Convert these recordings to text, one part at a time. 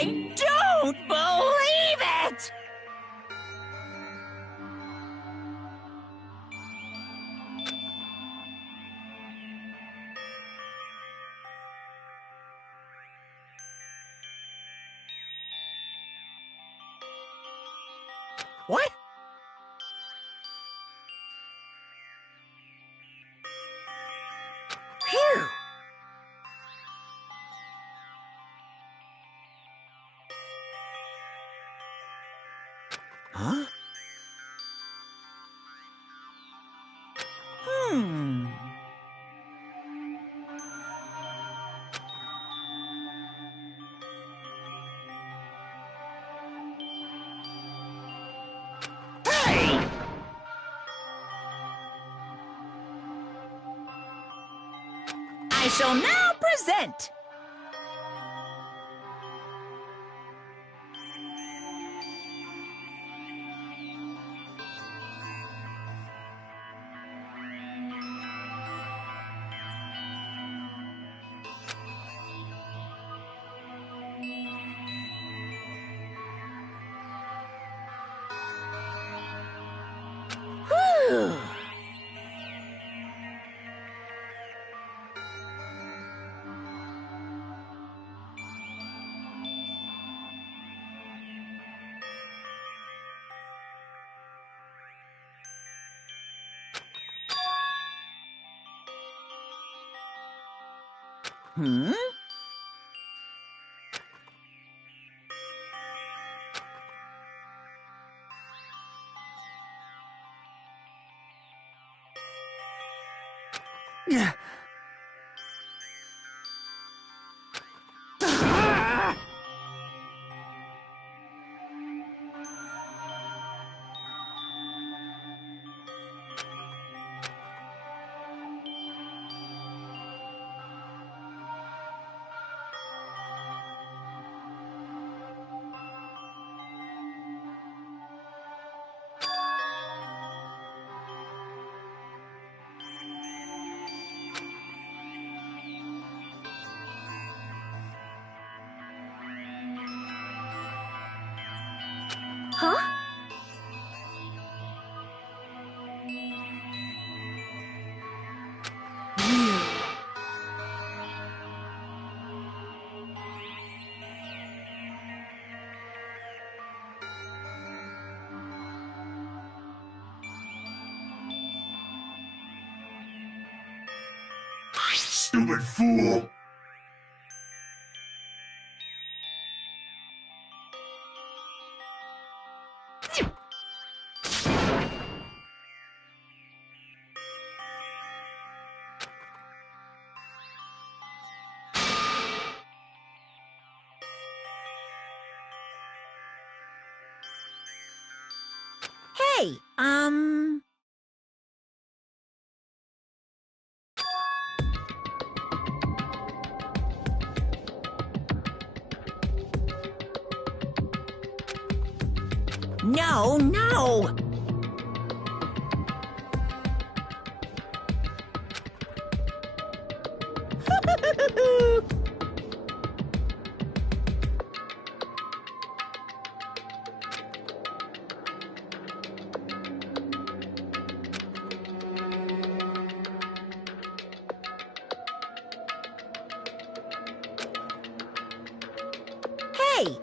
I don't believe it! What? Phew! Huh? Hey! I shall now present. Whew. Hmm? Yeah. Huh? Stupid fool! Hey, No, no! Hey,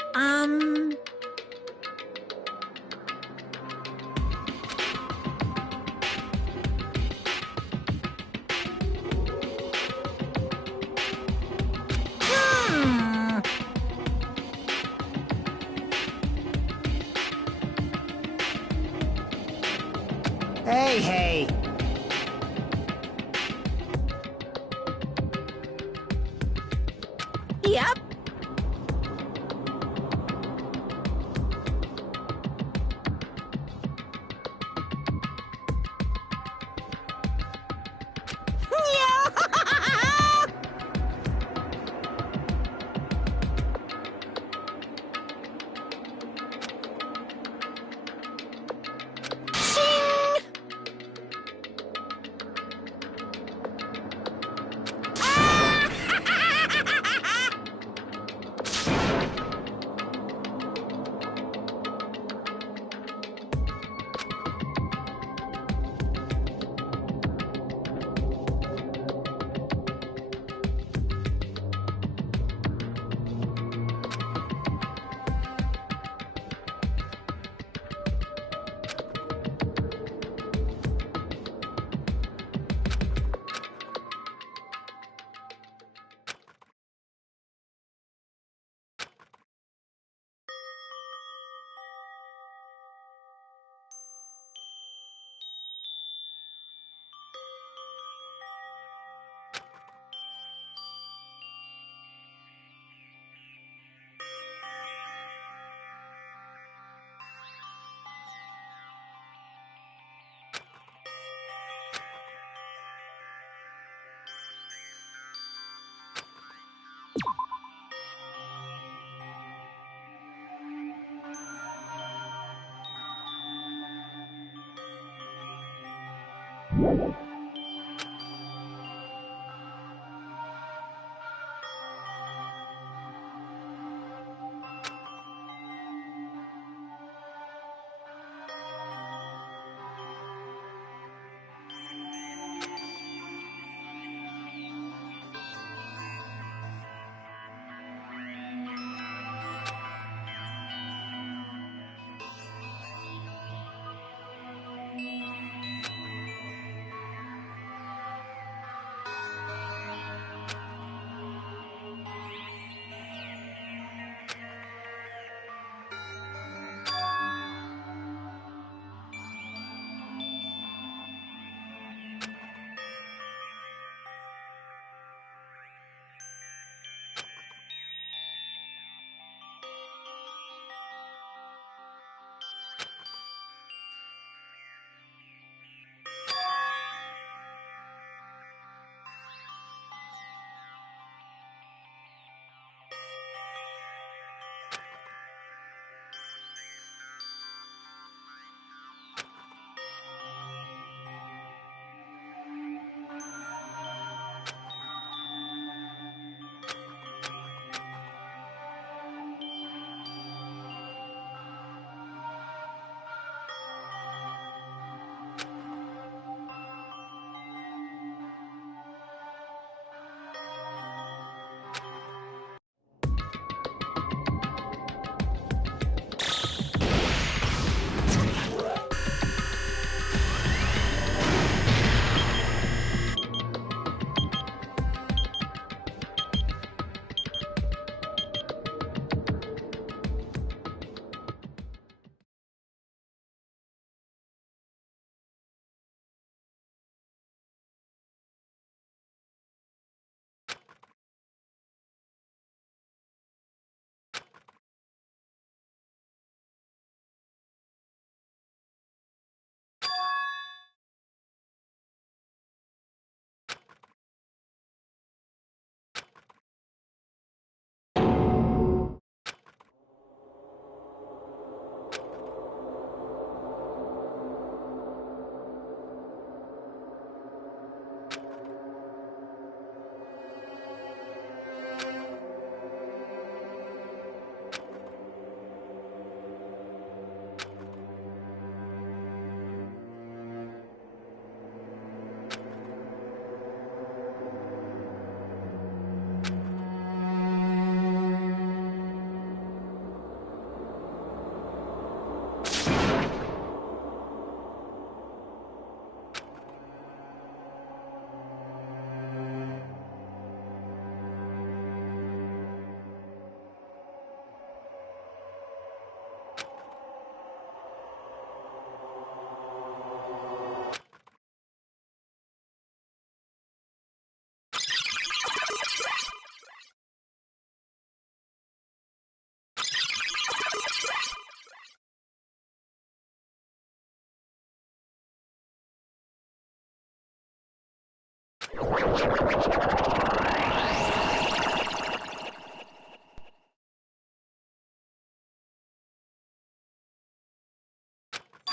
Hey, hey. Yep.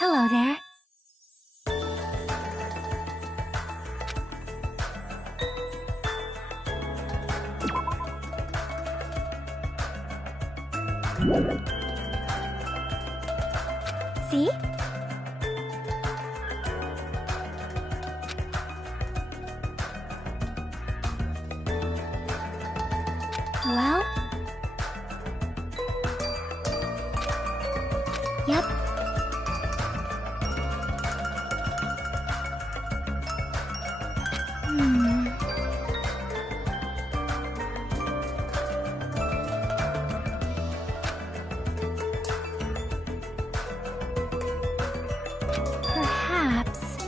Hello there. See? Well? Yep. Perhaps.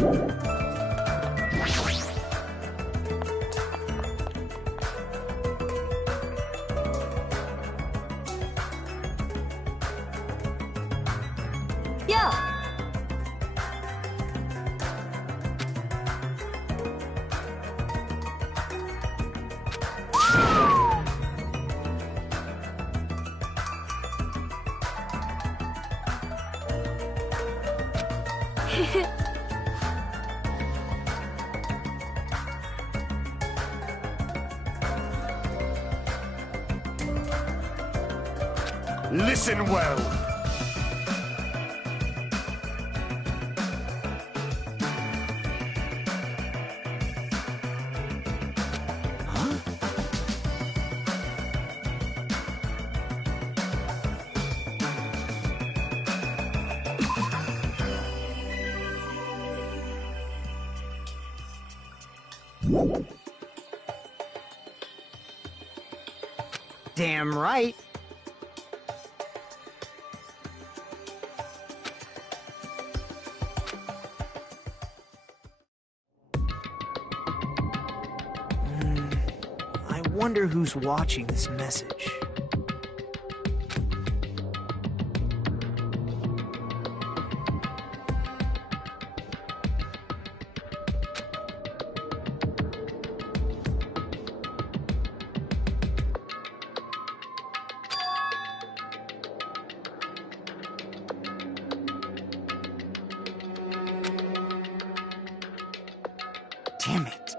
Yo! Listen well. Damn right. I wonder who's watching this message. Damn it.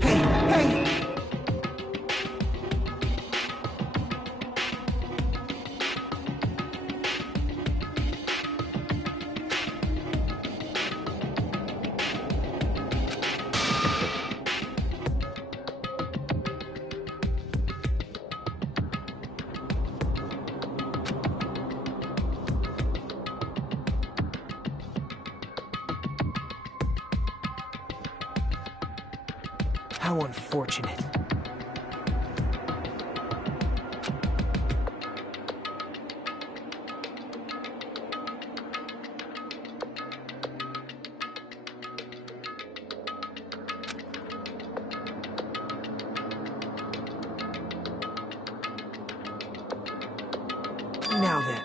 Hey! How unfortunate. Now then.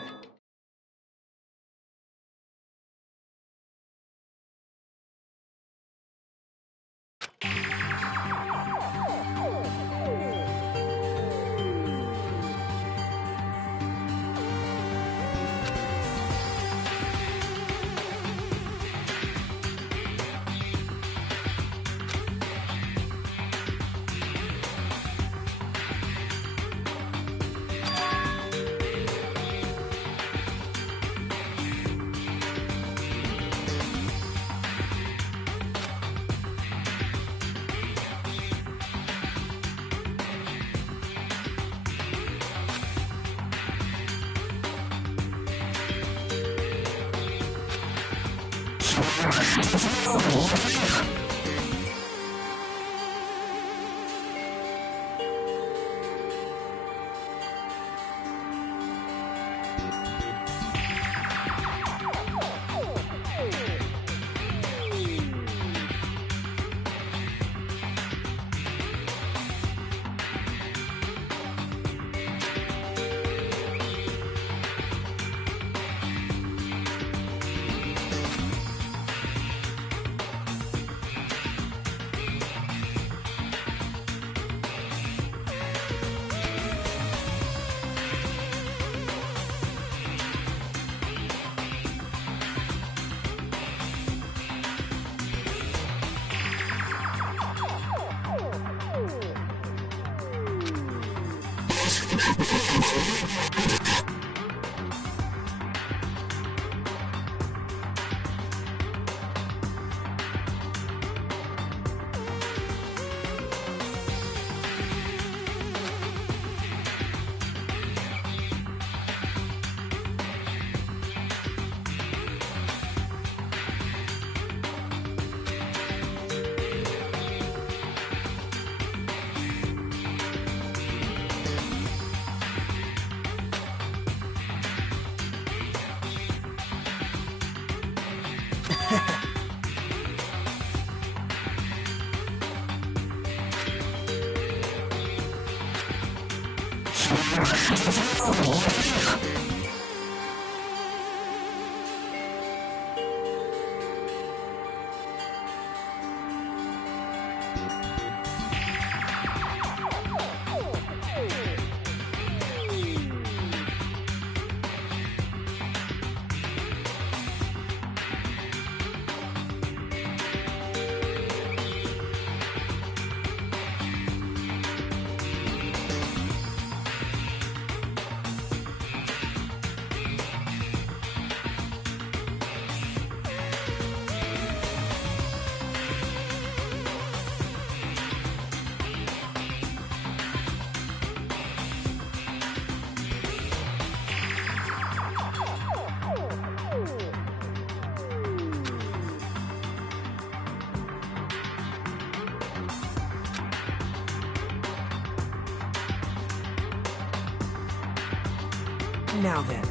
Now then.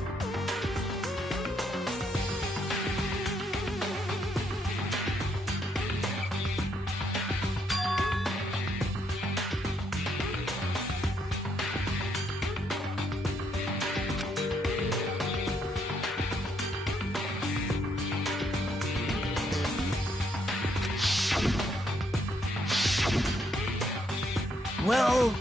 Well...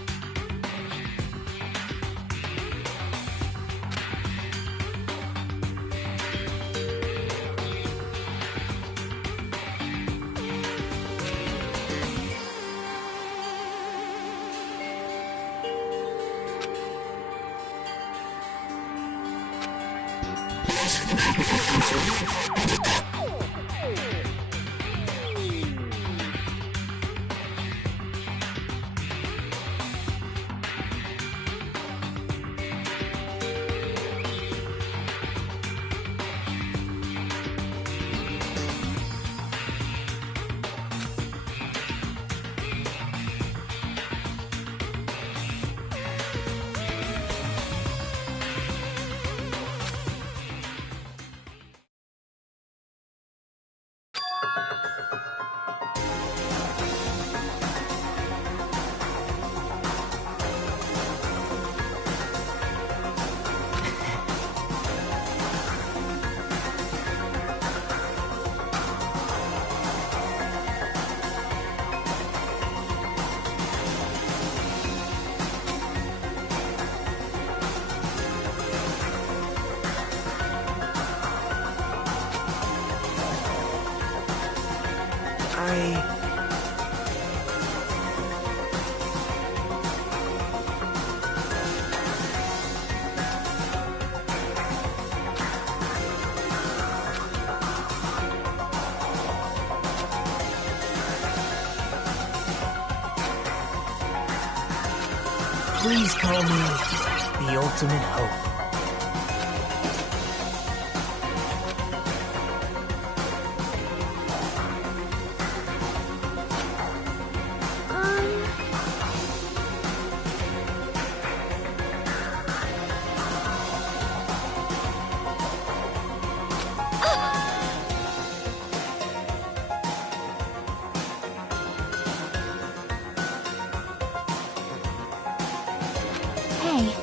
Please call me the ultimate hope. Hey.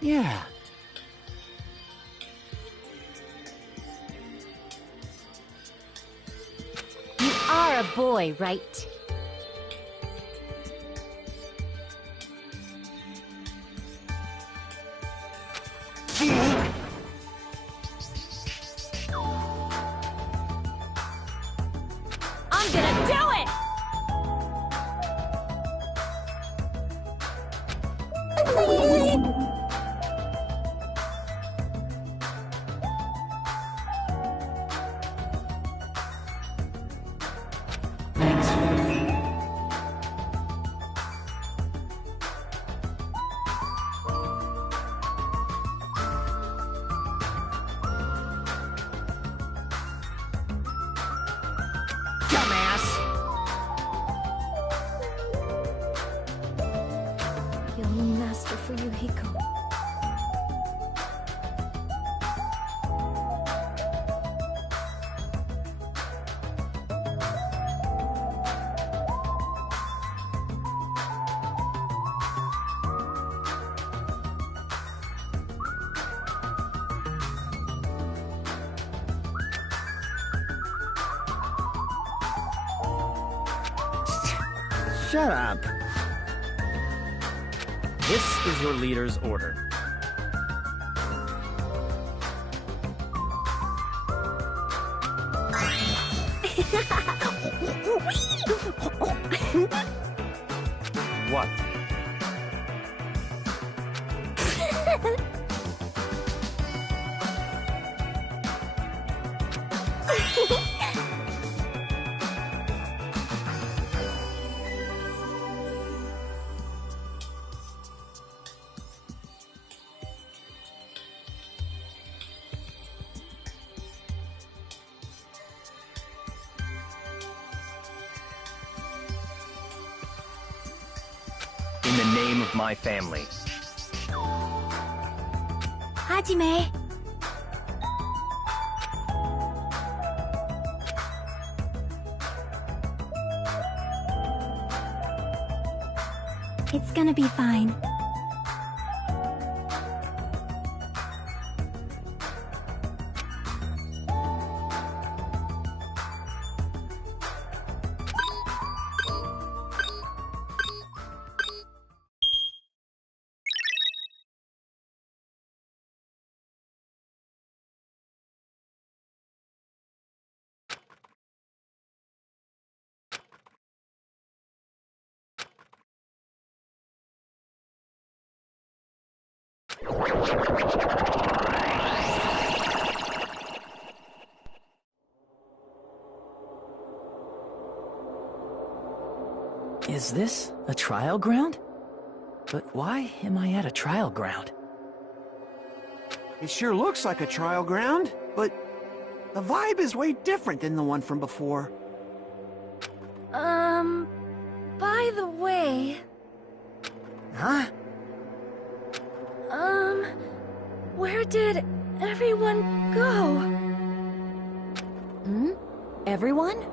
Yeah. You are a boy, right? I'm gonna do it! Young master for Yuhiko. Shut up. This is your leader's order. What? In the name of my family. Hajime. It's gonna be fine. Is this a trial ground? But why am I at a trial ground? It sure looks like a trial ground, but the vibe is way different than the one from before. By the way... Huh? Where did everyone go? Hmm? Everyone?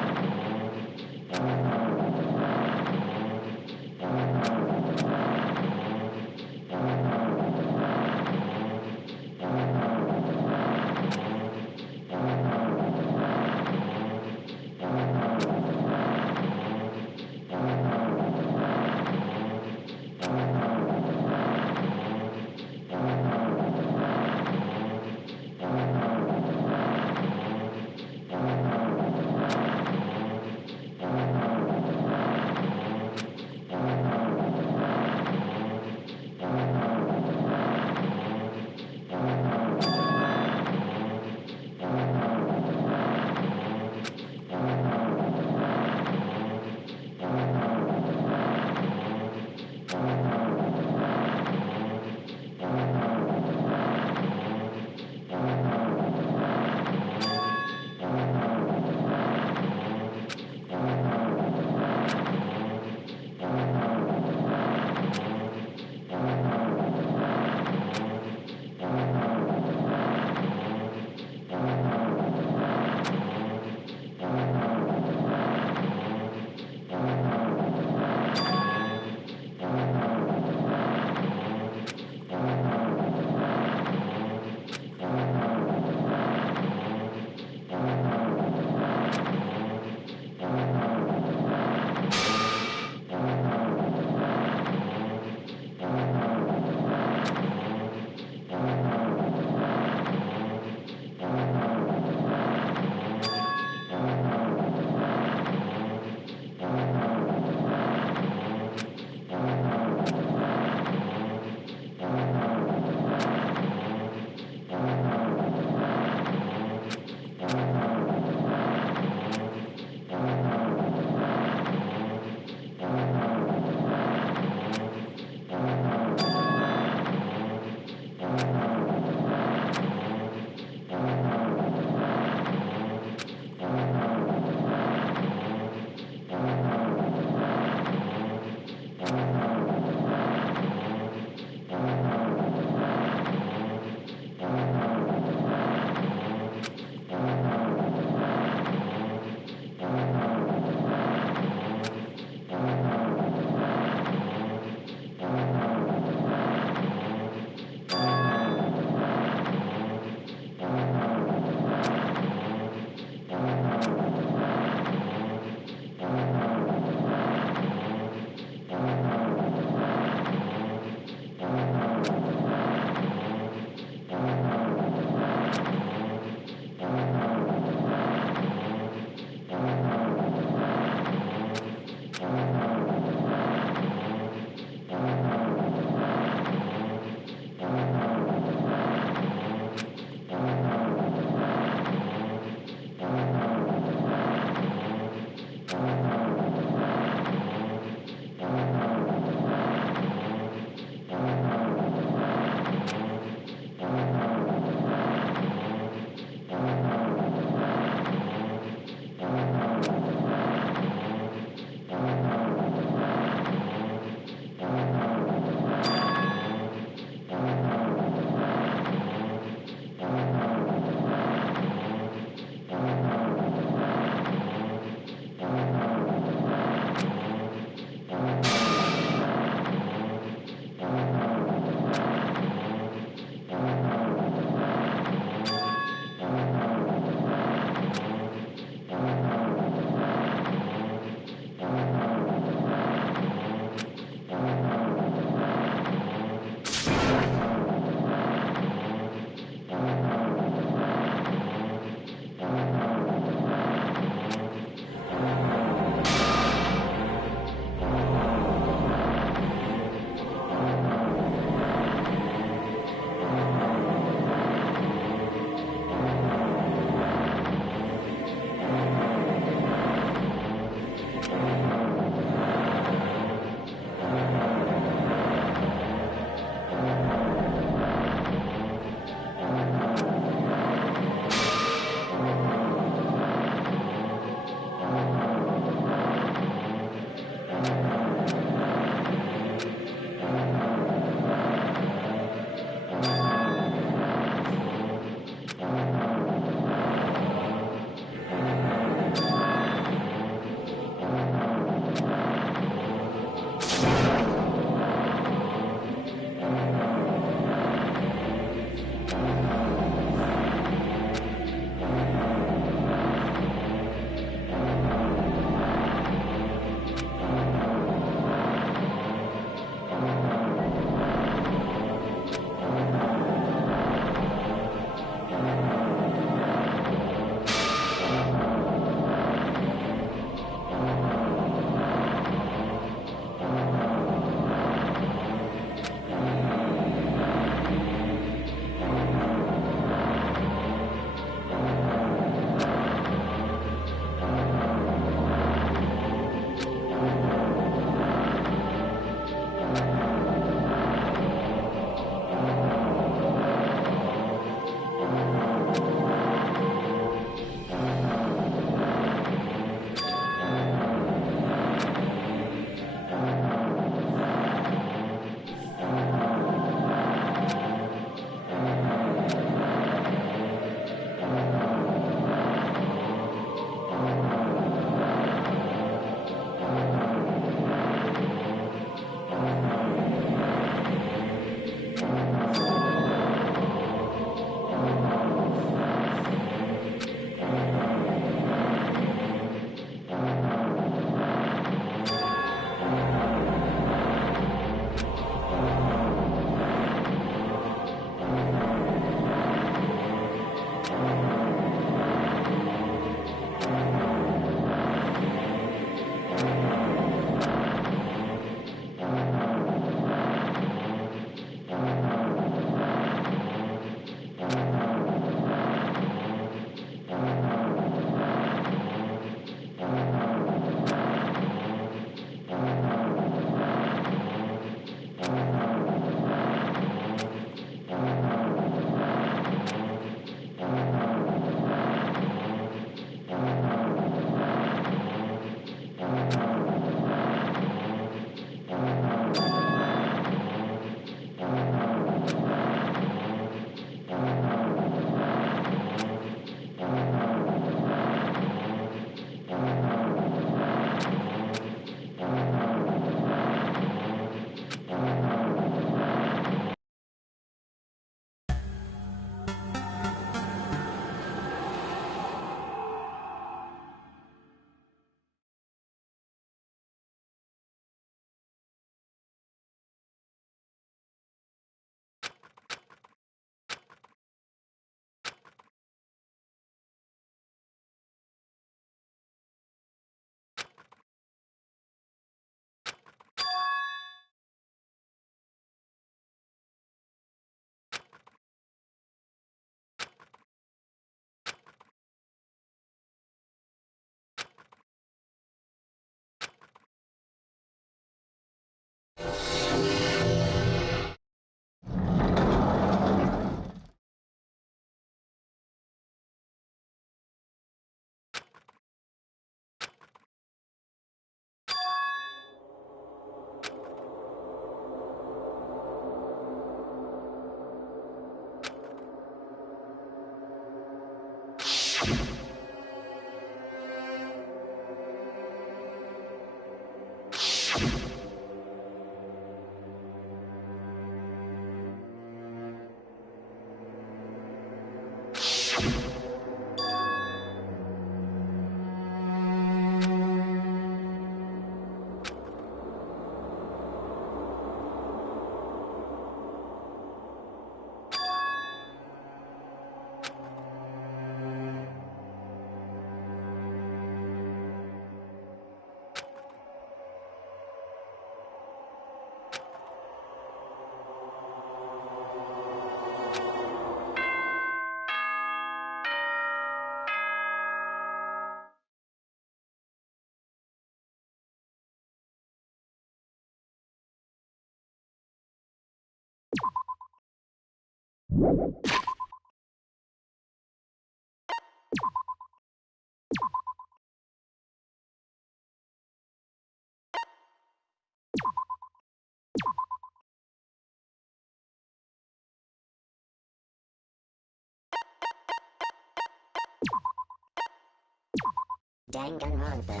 Danganronpa.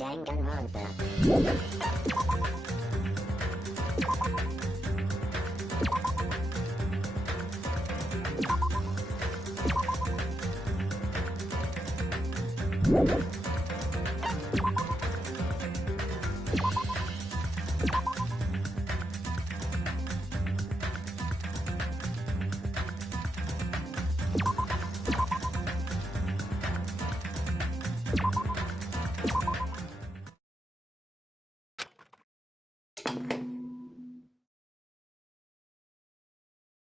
Danganronpa.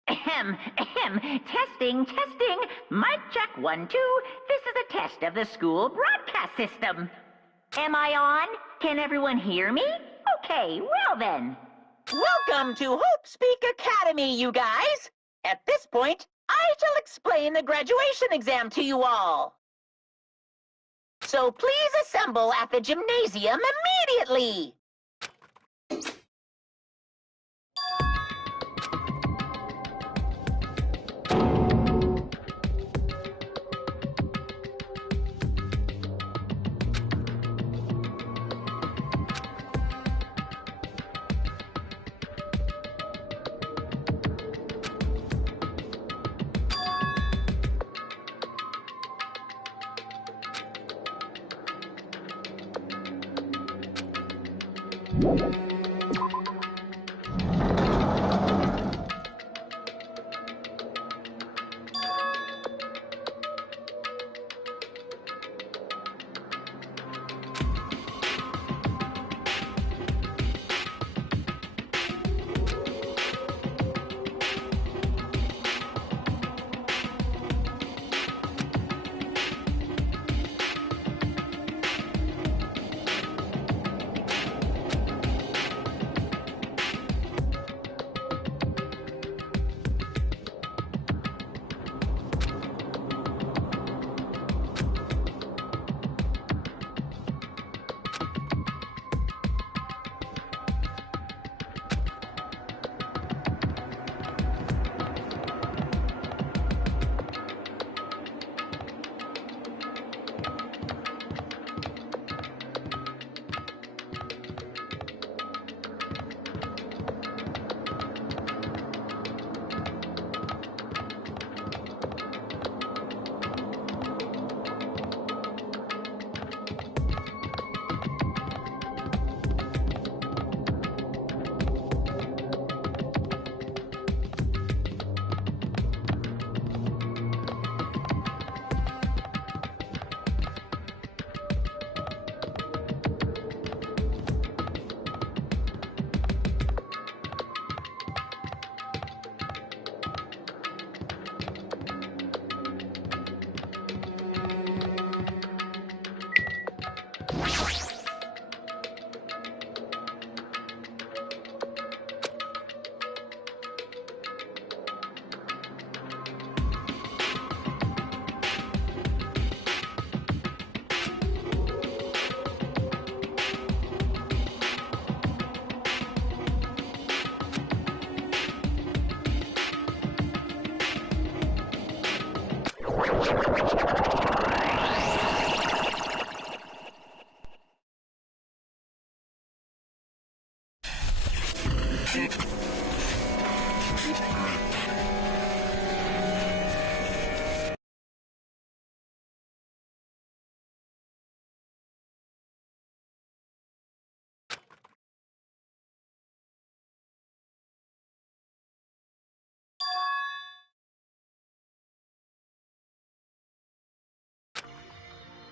Ahem, ahem. Testing, testing. Mic check 1, 2. This is a test of the school broadcast system. Am I on? Can everyone hear me? Okay, well then. Welcome to Hope Speak Academy, you guys. At this point, I shall explain the graduation exam to you all. So please assemble at the gymnasium immediately.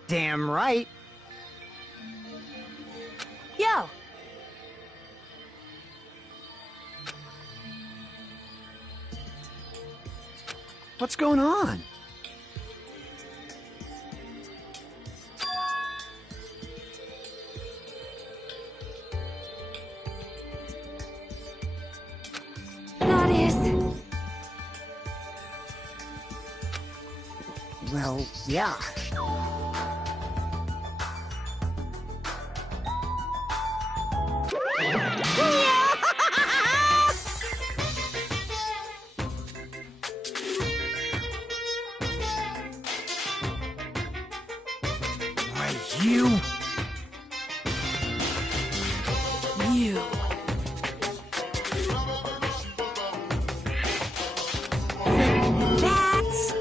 Damn right. Yo! What's going on? That is... Well, yeah. Why, you... You. That's...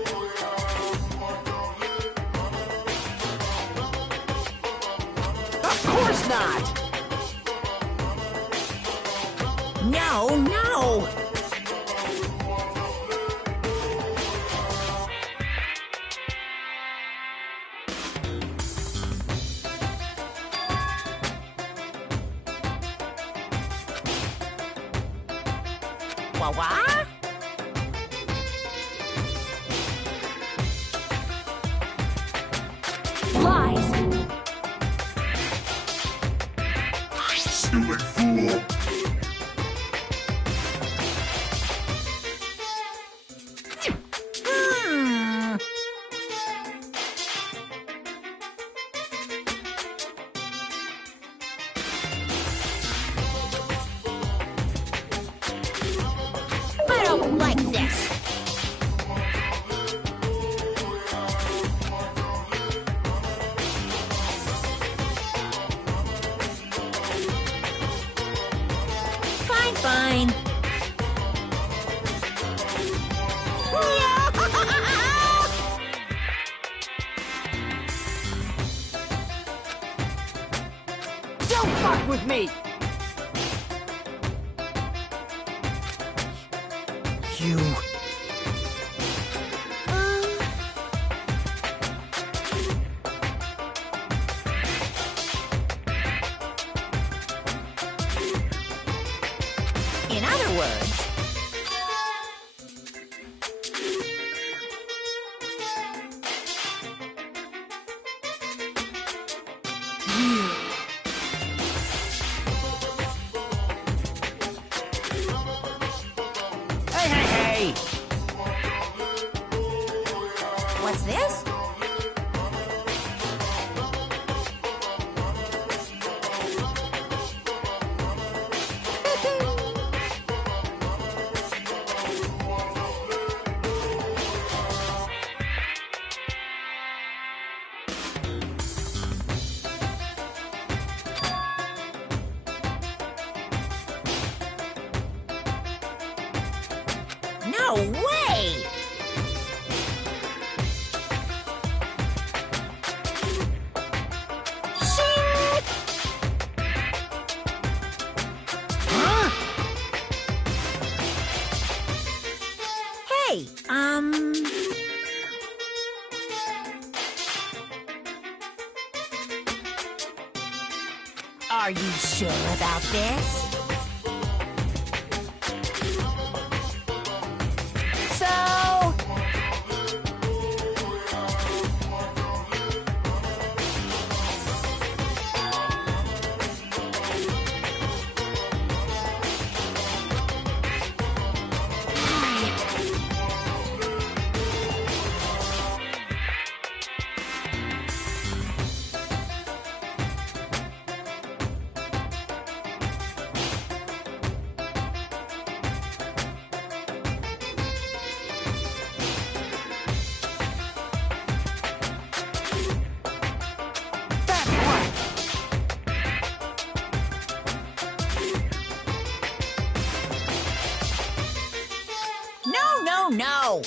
Of course not! No, no! What? Lies. Stupid fool! Hmm. I don't like this. Fine, fine. Don't fuck with me! You... In other words... Hey, hey, hey! What's this? No way! Shit! Huh? Hey, Are you sure about this? So... go!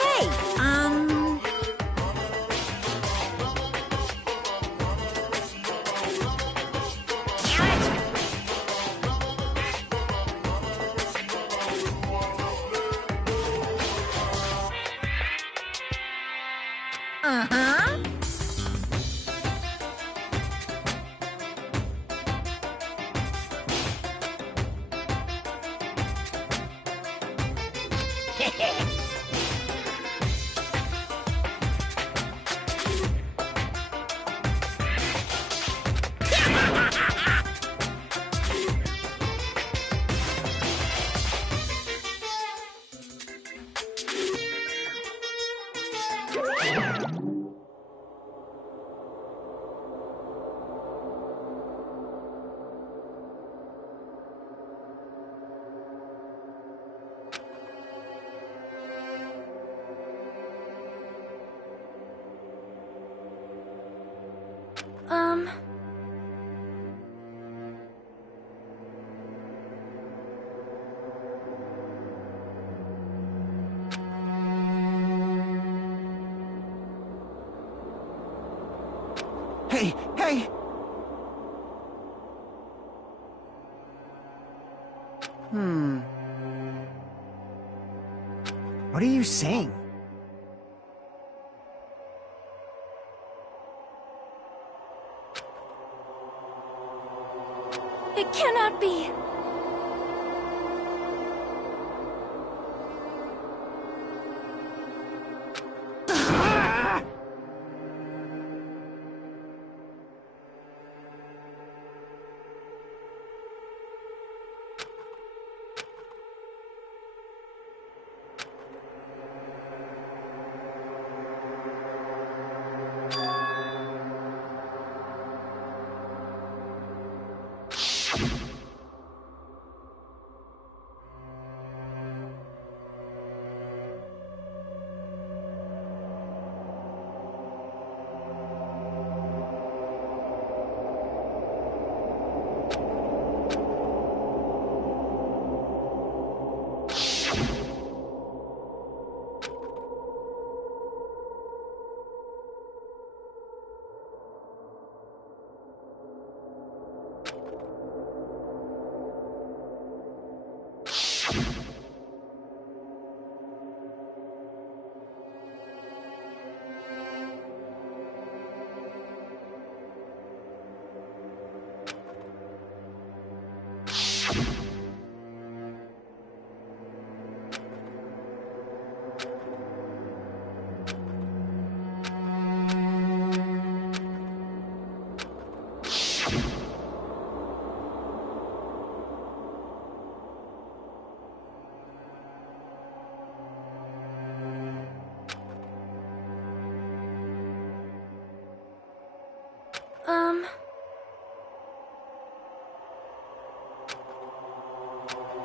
Hey, Uh-huh. Hey, hey! What are you saying? It cannot be.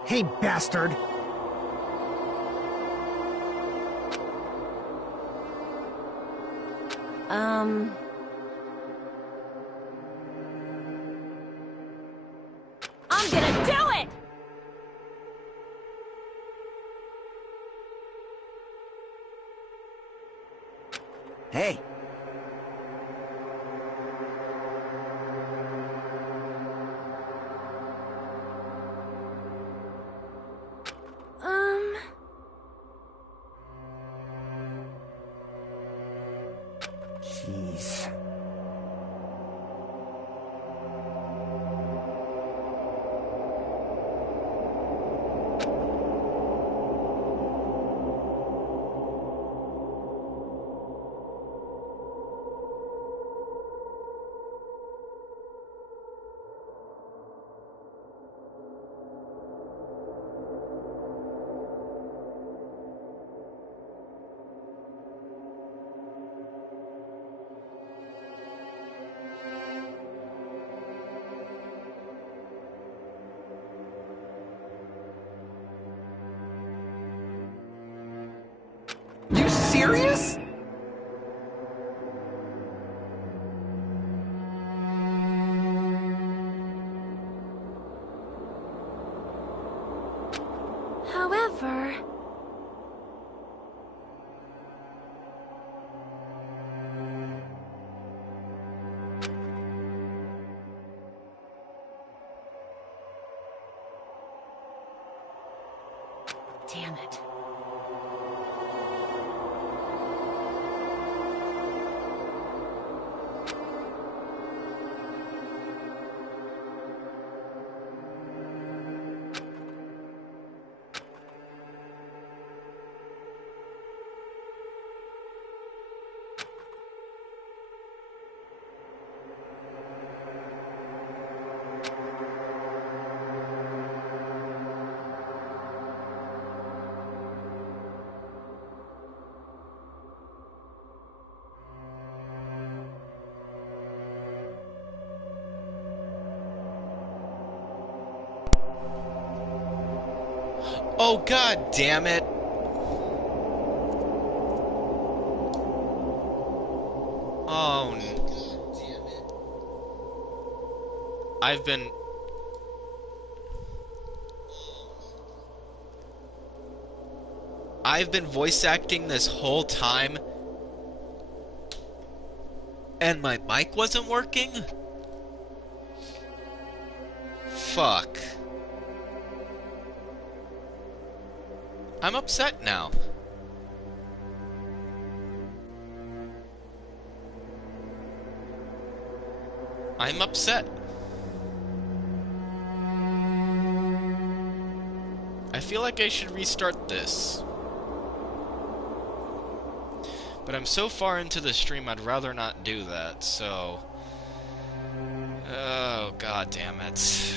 Hey, bastard! I'm gonna do it! Hey! Jeez. serious? However... Damn it. Oh, god damn it! Oh, I've been voice acting this whole time, and my mic wasn't working? Fuck. I'm upset now. I'm upset. I feel like I should restart this. But I'm so far into the stream, I'd rather not do that, so... Oh, god damn it.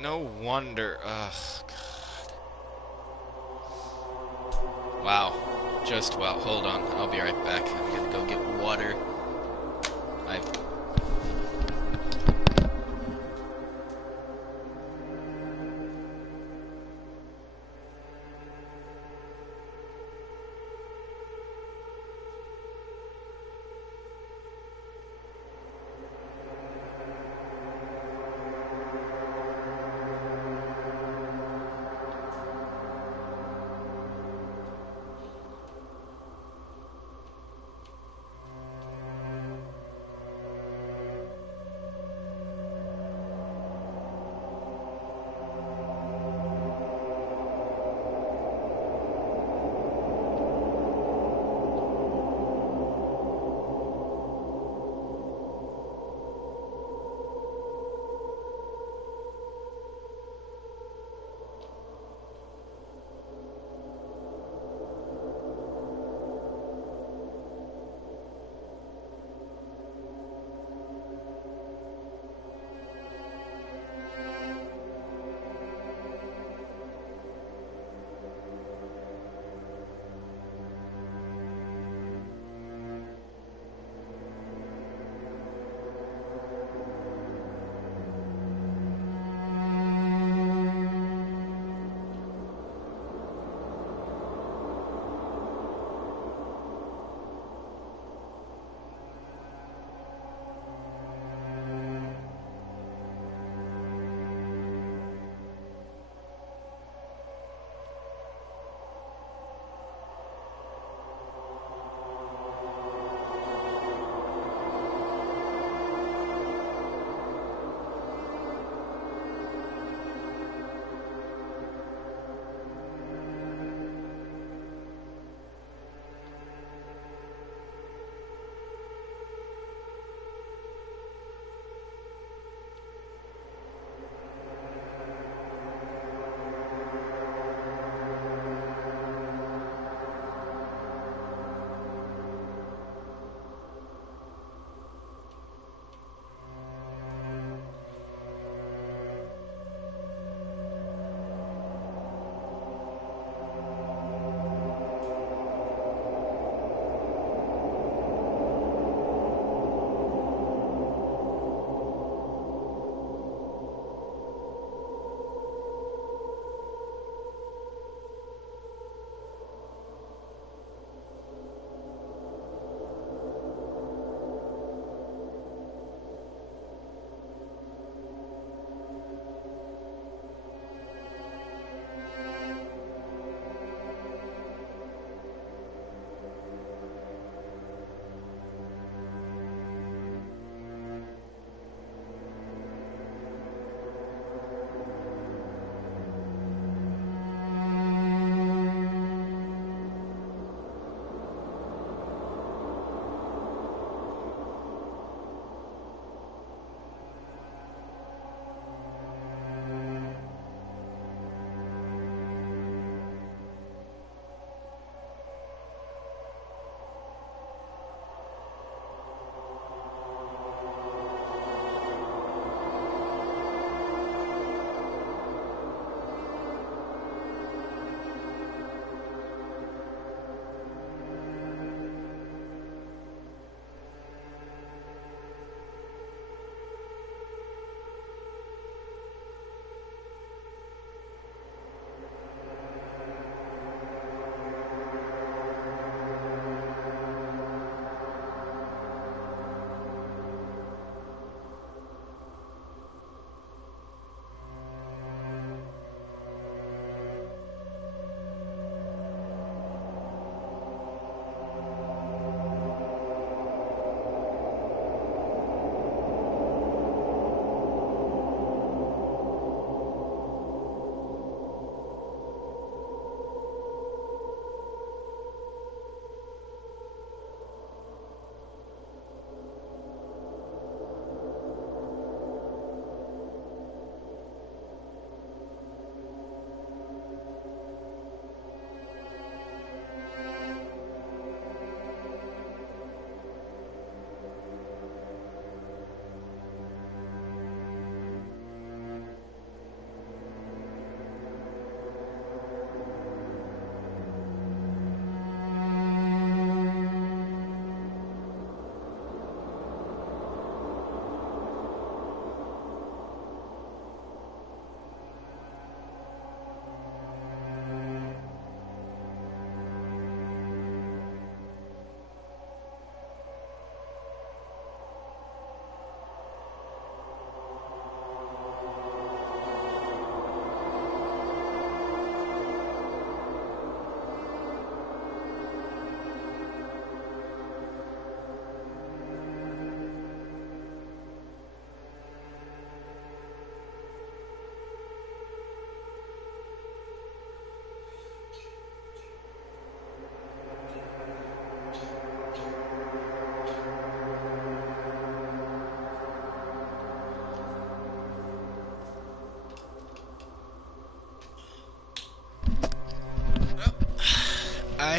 No wonder. Ugh, God. Wow. Just wow. Hold on. I'll be right back. I'm gonna go get water.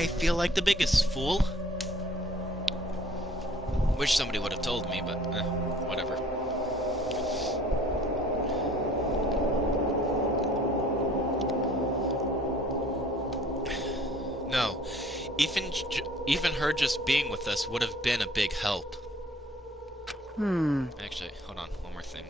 I feel like the biggest fool. Wish somebody would have told me, but whatever. No, even her just being with us would have been a big help. Actually, hold on, one more thing.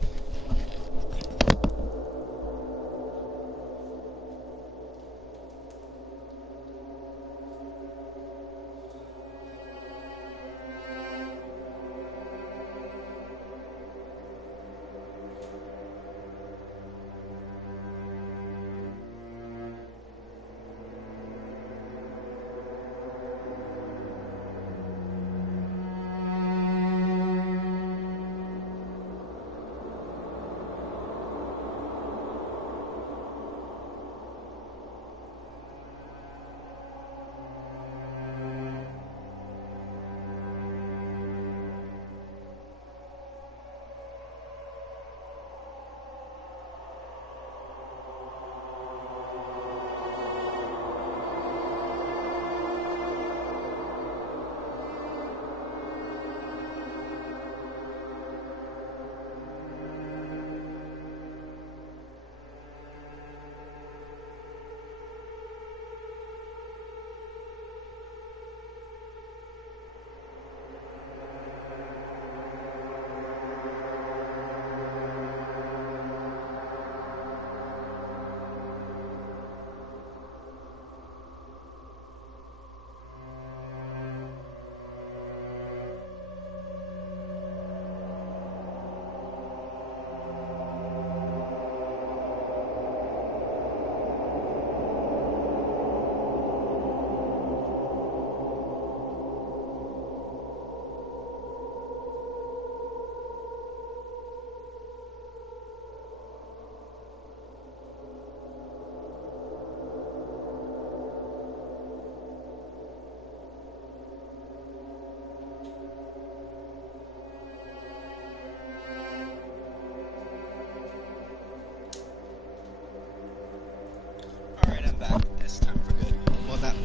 Alright, I'm back. This time for good. Well, that...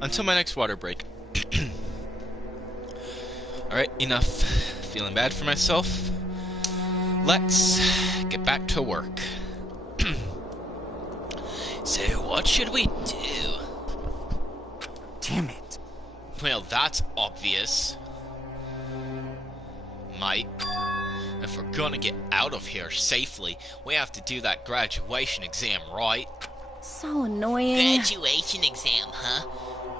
Until my next water break. Alright, enough feeling bad for myself. Let's get back to work. So, what should we do? Damn it. Well, that's obvious. Mate, if we're gonna get out of here safely, we have to do that graduation exam, right? So annoying. Graduation exam, huh?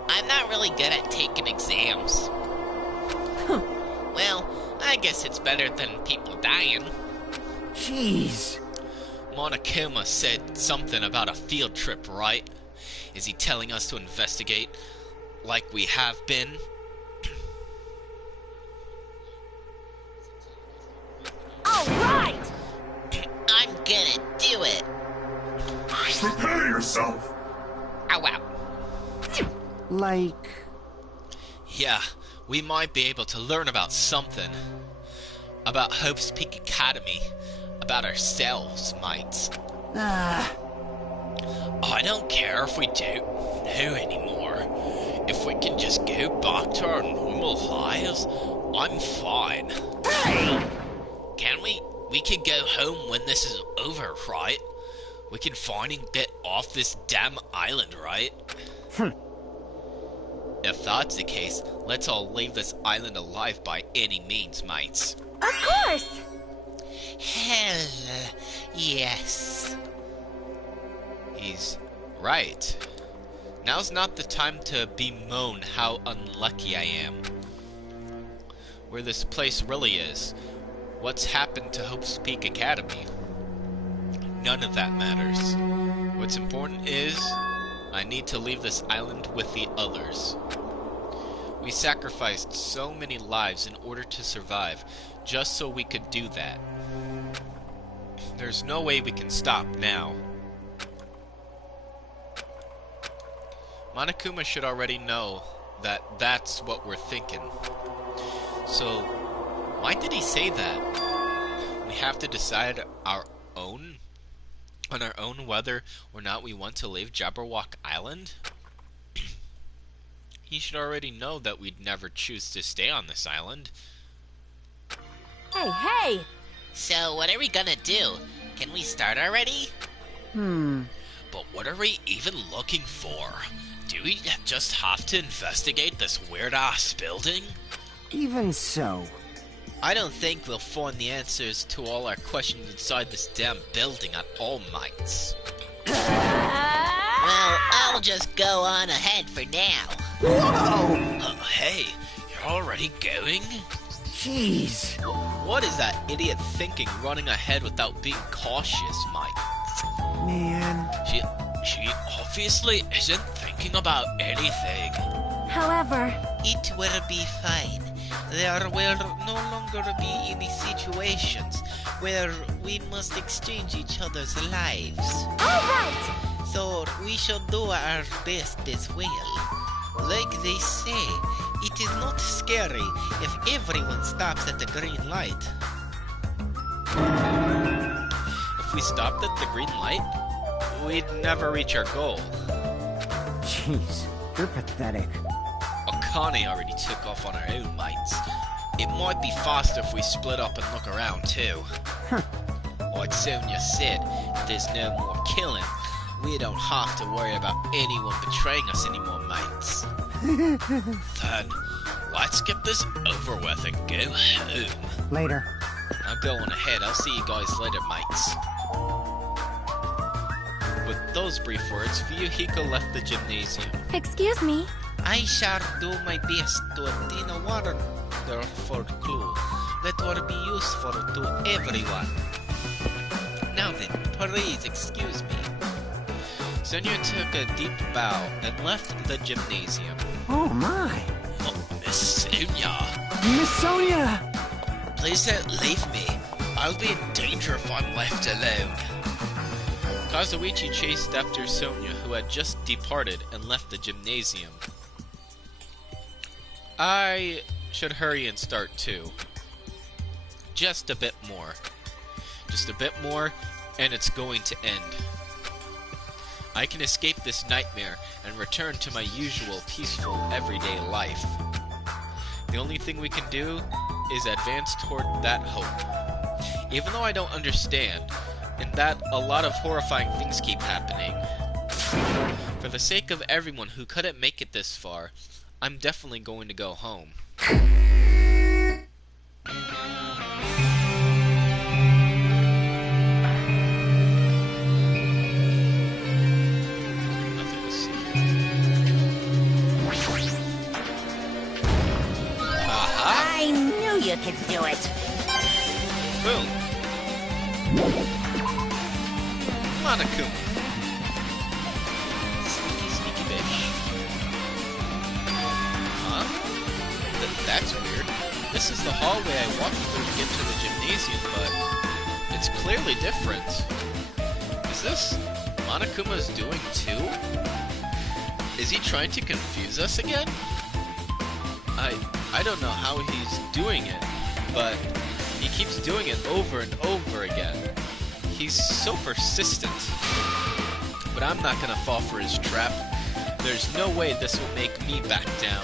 I'm not really good at taking exams. Well, I guess it's better than people dying. Jeez. Monokuma said something about a field trip, right? Is he telling us to investigate like we have been? All right! I'm gonna do it. Prepare yourself! Ow, wow. Like... Yeah, we might be able to learn about something. About Hope's Peak Academy. About ourselves, mates. I don't care if we don't know anymore. If we can just go back to our normal lives, I'm fine. Can we? We could go home when this is over, right? We can finally get off this damn island, right? If that's the case, let's all leave this island alive by any means, mates. Of course! Hell, yes. He's right. Now's not the time to bemoan how unlucky I am. Where this place really is. What's happened to Hope's Peak Academy? None of that matters. What's important is, I need to leave this island with the others. We sacrificed so many lives in order to survive, just so we could do that. There's no way we can stop now. Monokuma should already know that that's what we're thinking. So, why did he say that? We have to decide on our own whether or not we want to leave Jabberwock Island? he should already know that we'd never choose to stay on this island. Hey, hey! So, what are we gonna do? Can we start already? But what are we even looking for? Do we just have to investigate this weird-ass building? Even so. I don't think we'll find the answers to all our questions inside this damn building at all, mates. Well, I'll just go on ahead for now. Whoa! Hey, you're already going? Jeez. What is that idiot thinking running ahead without being cautious, Mike? Man. She obviously isn't thinking about anything. However, It will be fine. There will no longer be any situations where we must exchange each other's lives. alright! So we shall do our best as well. Like they say, it is not scary if everyone stops at the green light. If we stopped at the green light, we'd never reach our goal. Jeez, you're pathetic. Akane already took off on our own, mates. It might be faster if we split up and look around too. Like Sonia said, if there's no more killing, we don't have to worry about anyone betraying us anymore, mates. Then, let's get this over with and go home. Later. I'm going ahead. I'll see you guys later, mates. With those brief words, Fuyuhiko left the gymnasium. Excuse me. I shall do my best to obtain a wonderful clue that will be useful to everyone. Now then, please excuse me. Sonia took a deep bow and left the gymnasium. Oh my. Oh, Miss Sonia! Miss Sonia! Please don't leave me. I'll be in danger if I'm left alone. Kazuichi chased after Sonia, who had just departed and left the gymnasium. I should hurry and start too. Just a bit more. Just a bit more, and it's going to end. I can escape this nightmare and return to my usual peaceful everyday life. The only thing we can do is advance toward that hope. Even though I don't understand, and that a lot of horrifying things keep happening. For the sake of everyone who couldn't make it this far, I'm definitely going to go home. Nothing to see here. Aha! I knew you could do it. Boom! Monokuma. Sneaky, sneaky bitch. Huh? That's weird. This is the hallway I walked through to get to the gymnasium, but it's clearly different. Is this Monokuma's doing too? Is he trying to confuse us again? I don't know how he's doing it, but he keeps doing it over and over again. He's so persistent. But I'm not gonna fall for his trap. There's no way this will make me back down.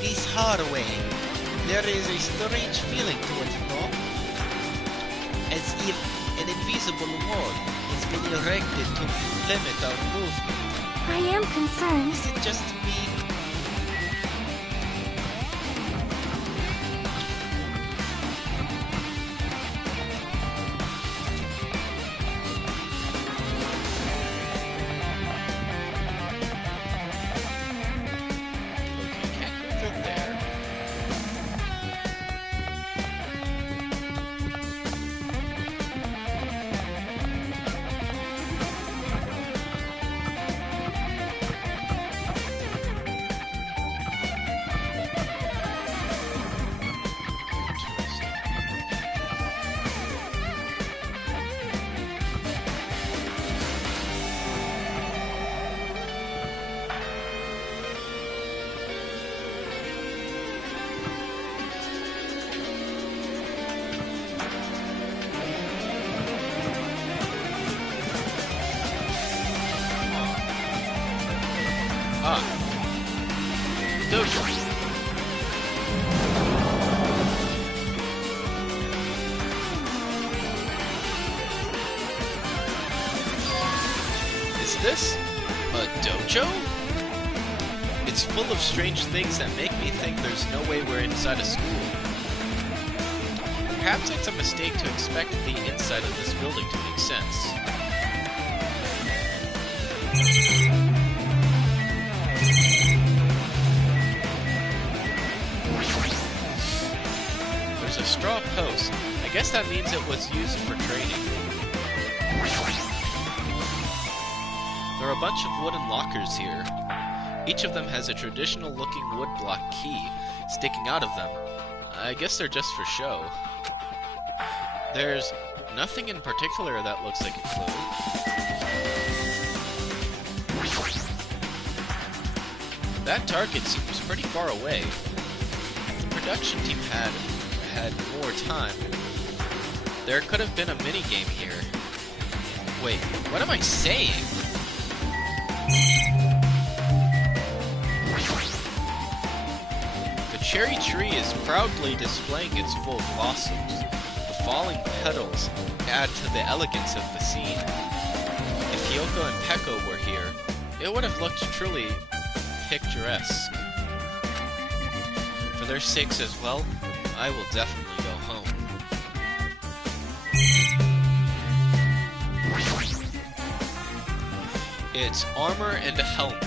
This hallway, there is a strange feeling to it, no? As if an invisible wall has been erected to limit our movement. I am concerned. Is it just me? Okay, can't go through there. Ah. Dojo. Is this a dojo? It's full of strange things that make me think there's no way we're inside a school. Perhaps it's a mistake to expect the inside of this building to make sense. There's a straw post. I guess that means it was used for training. There are a bunch of wooden lockers here. Each of them has a traditional looking woodblock key sticking out of them. I guess they're just for show. There's nothing in particular that looks like a clue. That target seems pretty far away. If the production team had more time, there could have been a minigame here. Wait, what am I saying? The cherry tree is proudly displaying its full blossoms. The falling petals add to the elegance of the scene. If Yoko and Peko were here, it would have looked truly picturesque. For their sakes as well, I will definitely go home. It's armor and a helmet.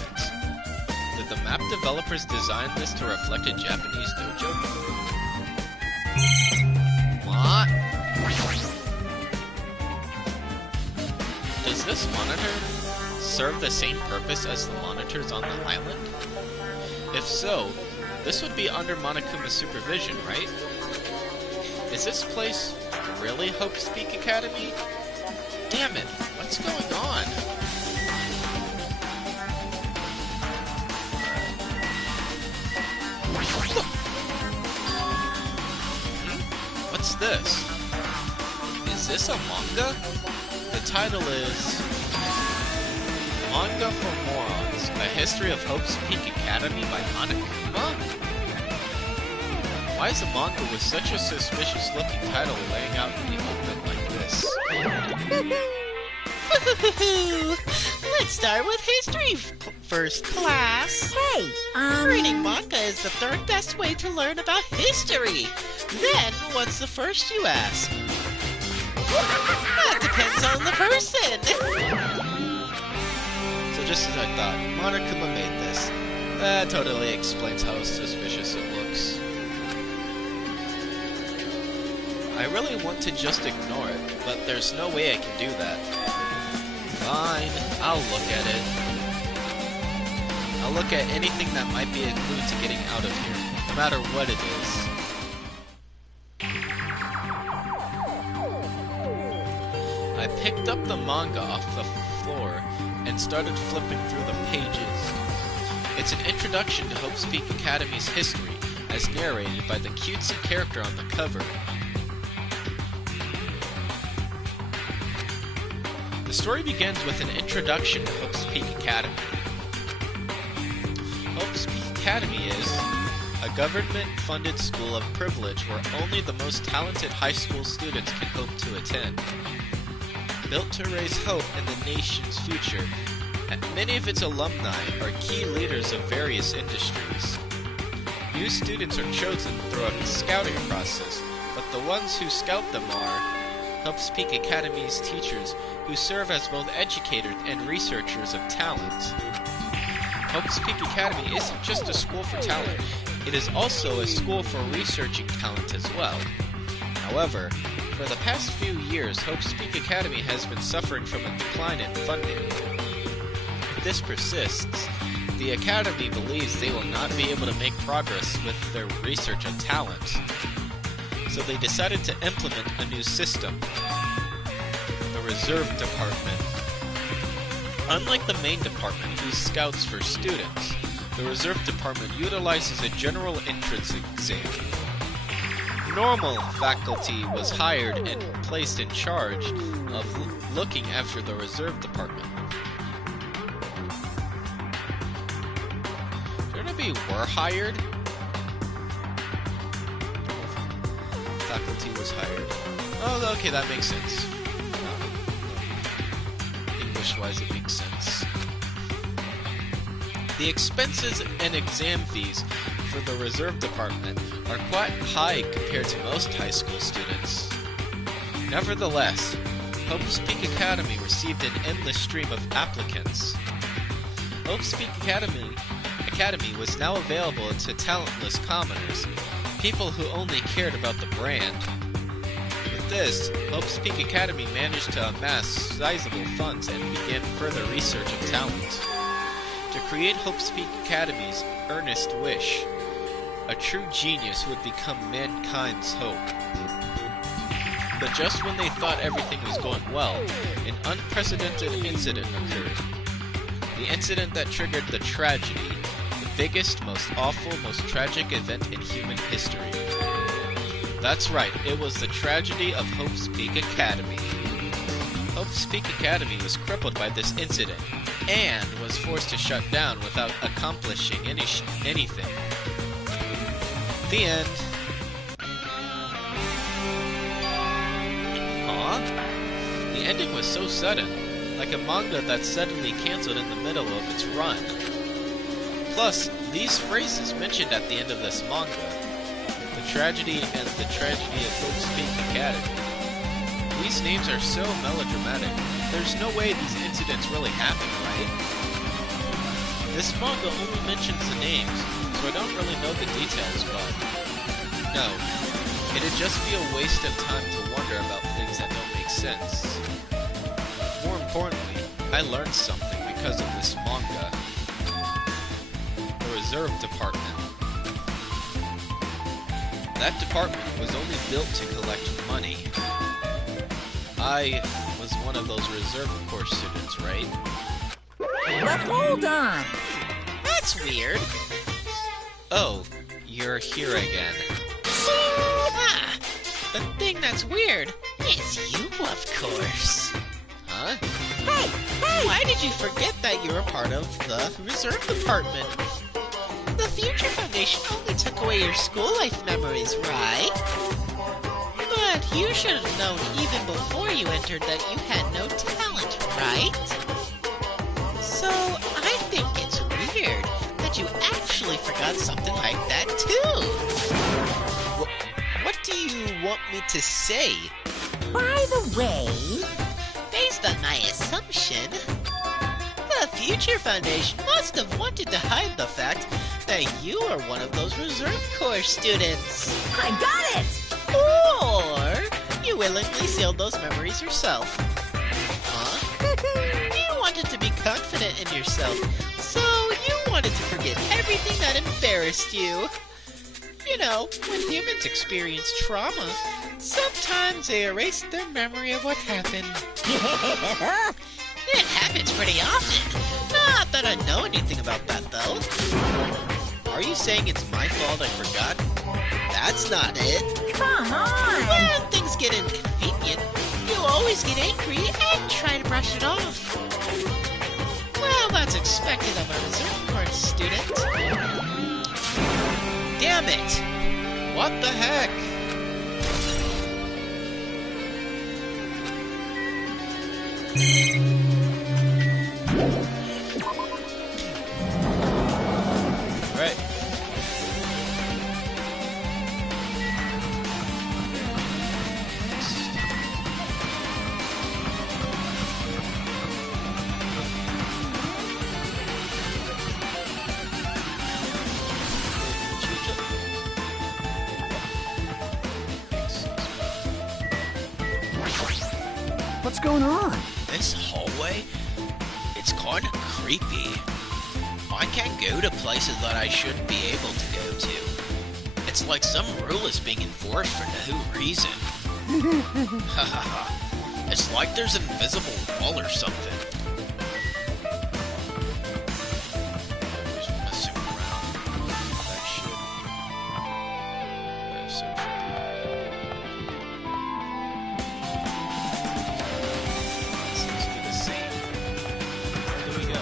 Did the map developers design this to reflect a Japanese dojo? What? Does this monitor serve the same purpose as the monitors on the island? If so, this would be under Monokuma's supervision, right? Is this place really Hope's Peak Academy? Damn it, what's going on? What's this? Is this a manga? The title is Manga for Morons, A History of Hope's Peak Academy by Monokuma? Why is a manga with such a suspicious looking title laying out in the open like this? Let's start with history first, class. Hey, Reading manga is the third best way to learn about history. Then, what's the first, you ask? That depends on the person. So just as I thought, Monokuma made this. That totally explains how suspicious it looks. I really want to just ignore it, but there's no way I can do that. Fine, I'll look at it. I'll look at anything that might be a clue to getting out of here, no matter what it is. I picked up the manga off the floor and started flipping through the pages. It's an introduction to Hope's Peak Academy's history, as narrated by the cutesy character on the cover. The story begins with an introduction to Hope's Peak Academy. Hope's Peak Academy is a government-funded school of privilege where only the most talented high school students can hope to attend. Built to raise hope in the nation's future, and many of its alumni are key leaders of various industries. New students are chosen through a scouting process, but the ones who scout them are Hope's Peak Academy's teachers, who serve as both educators and researchers of talent. Hope's Peak Academy isn't just a school for talent, it is also a school for researching talent as well. However, for the past few years, Hope's Peak Academy has been suffering from a decline in funding. If this persists, the Academy believes they will not be able to make progress with their research on talent. So they decided to implement a new system, the Reserve Department. Unlike the main department, who scouts for students, the Reserve Department utilizes a general entrance exam. Normal faculty was hired and placed in charge of looking after the Reserve Department. maybe were hired? Faculty was hired. Oh, okay, that makes sense. English-wise, it makes sense. The expenses and exam fees for the reserve department are quite high compared to most high school students. Nevertheless, Hope's Peak Academy received an endless stream of applicants. Hope's Peak Academy was now available to talentless commoners, people who only cared about the brand. With this, Hope's Peak Academy managed to amass sizable funds and began further research of talent. To create Hope's Peak Academy's earnest wish, a true genius who would become mankind's hope. But just when they thought everything was going well, an unprecedented incident occurred. The incident that triggered the tragedy, the biggest, most awful, most tragic event in human history. That's right, it was the tragedy of Hope's Peak Academy. Hope's Peak Academy was crippled by this incident, and was forced to shut down without accomplishing anything. The end. The ending was so sudden, like a manga that's suddenly cancelled in the middle of its run. Plus, these phrases mentioned at the end of this manga, the tragedy and the tragedy of Hope's Peak Academy, these names are so melodramatic, there's no way these incidents really happened, right? This manga only mentions the names, so I don't really know the details, but no, it'd just be a waste of time to wonder about things that don't make sense. More importantly, I learned something because of this manga. The Reserve Department. That department was only built to collect money. I was one of those Reserve Corps students, right? But hold on. That's weird. Oh, you're here again. Ah, the thing that's weird is you, of course. Huh? Hey! Why did you forget that you're a part of the Reserve Department? The Future Foundation only took away your school life memories, right? But you should have known even before you entered that you had no talent, right? So, I think it's weird that you actually forgot something like that, too. What do you want me to say? By the way, Based on my assumption, the Future Foundation must have wanted to hide the fact that you are one of those Reserve Corps students. I got it! Or you willingly sealed those memories yourself. Huh? You wanted to be confident in yourself, so you wanted to forget everything that embarrassed you. You know, when humans experience trauma, sometimes they erase their memory of what happened. It happens pretty often. Not that I know anything about that, though. Are you saying it's my fault I forgot? That's not it. Come on! When things get inconvenient, you always get angry and try to brush it off. Well, that's expected of a Reserve Corps student. Damn it! What the heck? Right. What's going on? This hallway? It's kinda creepy. I can't go to places that I shouldn't be able to go to. It's like some rule is being enforced for no reason. Hahaha. It's like there's an invisible wall or something. Just messing around. That shit. That's so seems to be the same. Where do we go?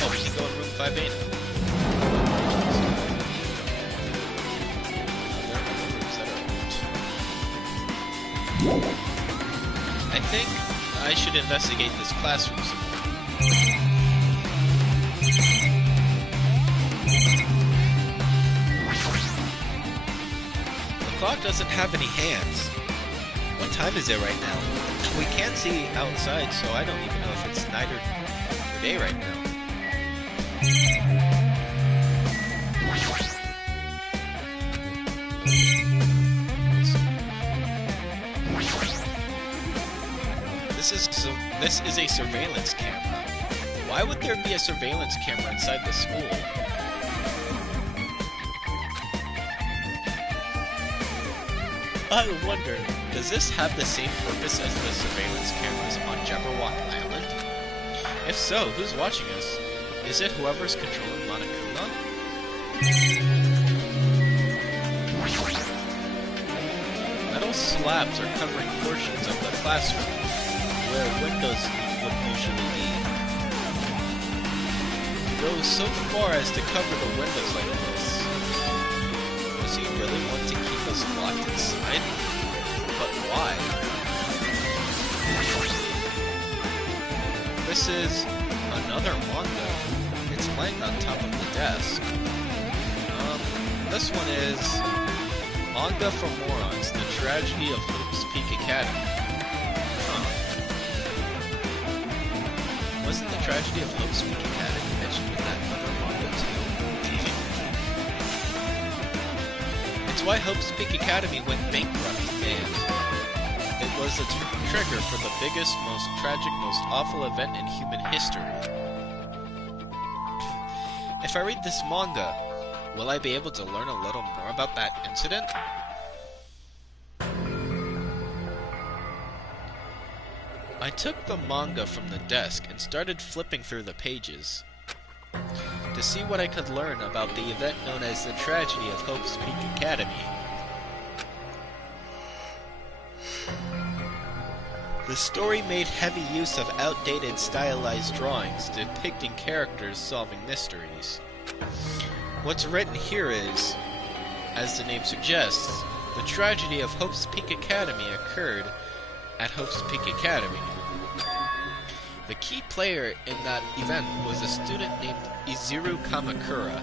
Oh, we can go in room 5A now. investigate this classroom some more. The clock doesn't have any hands. What time is it right now? We can't see outside, so I don't even know if it's night or day right now. This is a surveillance camera. Why would there be a surveillance camera inside the school? I wonder, does this have the same purpose as the surveillance cameras on Jabberwock Island? If so, who's watching us? Is it whoever's controlling Monokuma? Metal slabs are covering portions of the classroom where windows would usually be. Go so far as to cover the windows like this. Does he really want to keep us locked inside? But why? This is another manga. It's laying on top of the desk. This one is Manga for Morons, The Tragedy of Hope's Peak Academy. Wasn't The Tragedy of Hope's Peak Academy mentioned in that other manga too? It's why Hope's Peak Academy went bankrupt, and it was the trigger for the biggest, most tragic, most awful event in human history. If I read this manga, will I be able to learn a little more about that incident? I took the manga from the desk and started flipping through the pages to see what I could learn about the event known as the Tragedy of Hope's Peak Academy. The story made heavy use of outdated stylized drawings depicting characters solving mysteries. What's written here is, as the name suggests, the tragedy of Hope's Peak Academy occurred at Hope's Peak Academy. The key player in that event was a student named Izuru Kamakura.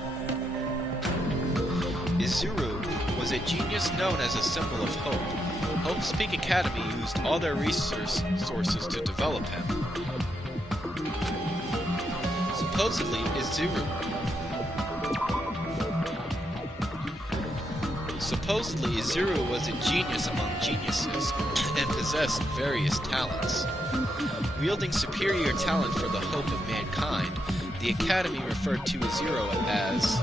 Izuru was a genius known as a symbol of hope. Hope's Peak Academy used all their resources to develop him. Supposedly, Izuru was a genius among geniuses, and possessed various talents. Wielding superior talent for the hope of mankind, the Academy referred to Izuru as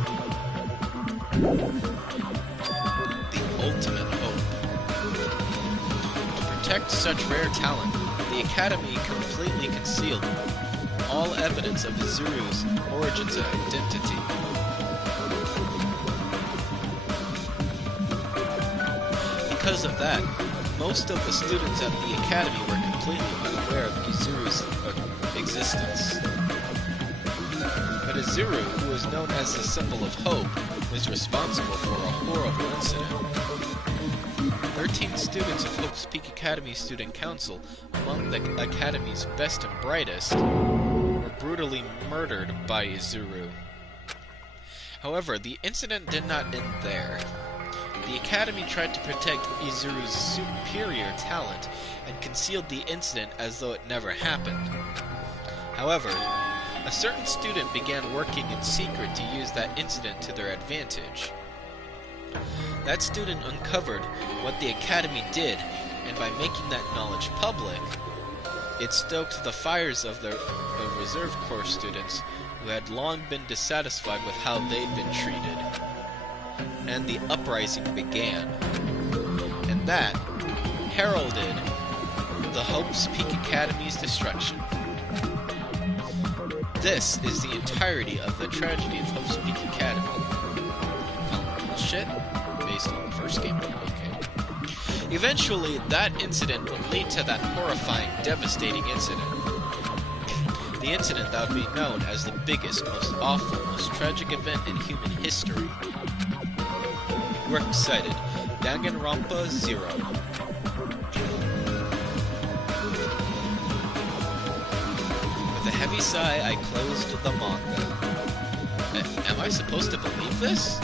the ultimate hope. To protect such rare talent, the Academy completely concealed all evidence of Izuru's origins and identity. Because of that, most of the students at the Academy were completely unaware of Izuru's existence. But Izuru, who was known as the symbol of hope, was responsible for a horrible incident. 13 students of Hope's Peak Academy Student Council, among the Academy's best and brightest, were brutally murdered by Izuru. However, the incident did not end there. The Academy tried to protect Izuru's superior talent and concealed the incident as though it never happened. However, a certain student began working in secret to use that incident to their advantage. That student uncovered what the Academy did, and by making that knowledge public, it stoked the fires of the Reserve Corps students who had long been dissatisfied with how they'd been treated. And the uprising began. And that heralded the Hope's Peak Academy's destruction. This is the entirety of the tragedy of Hope's Peak Academy. Bullshit? Based on the first game? Okay. Eventually, that incident would lead to that horrifying, devastating incident. The incident that would be known as the biggest, most awful, most tragic event in human history. We're excited. Danganronpa 0. heavy sigh, I closed the manga. Am I supposed to believe this?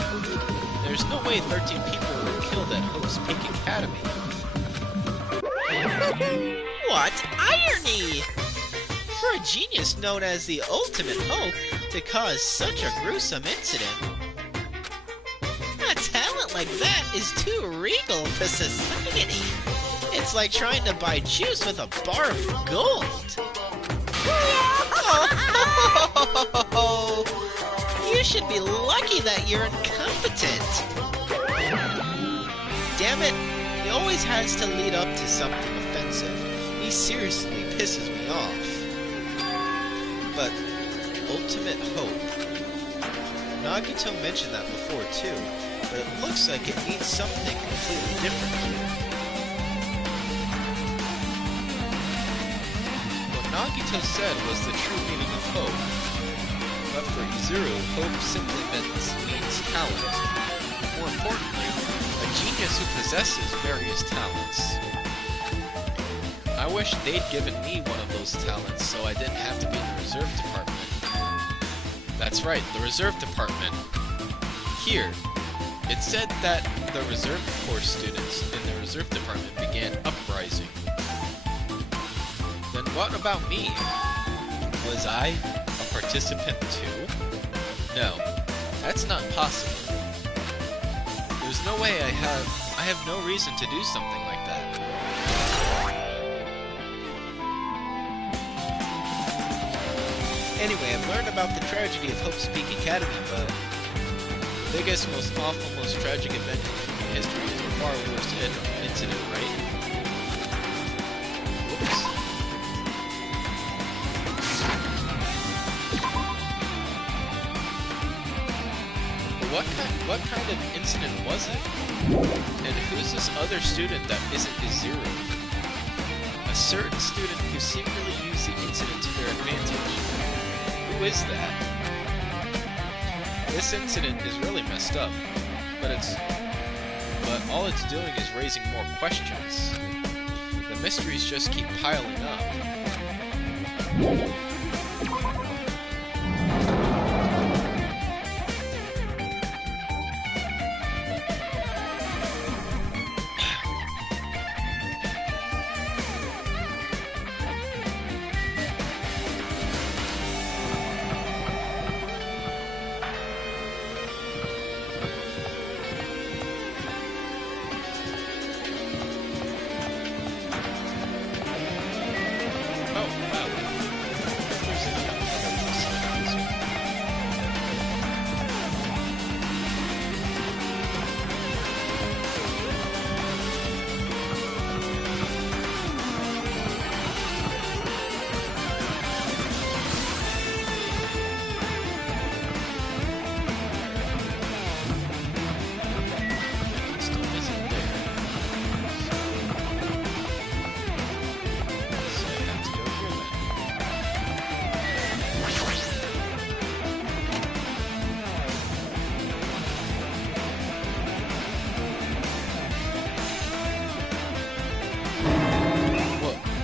There's no way 13 people were killed at Hope's Peak Academy. What irony! For a genius known as the Ultimate Hope to cause such a gruesome incident. A talent like that is too regal for society. It's like trying to buy juice with a bar of gold. Oh, you should be lucky that you're incompetent. Damn it, he always has to lead up to something offensive. He seriously pisses me off. But Ultimate Hope. Nagito mentioned that before too, but it looks like it means something completely different here. What Nagito said was the true meaning of hope. But for Izuru, hope simply means talent. More importantly, a genius who possesses various talents. I wish they'd given me one of those talents so I didn't have to be in the reserve department. That's right, the reserve department. Here, it said that the reserve corps students in the reserve department began uprising. Then what about me? Was I a participant too? No, that's not possible. There's no way I have no reason to do something like that. Anyway, I've learned about the tragedy of Hope's Peak Academy, but the biggest, most awful, most tragic event in history is a far worse incident, right? Whoops. What kind of incident was it? And who's this other student that isn't Izuru? A certain student who secretly used the incident to their advantage. Who is that? This incident is really messed up, but all it's doing is raising more questions. The mysteries just keep piling up.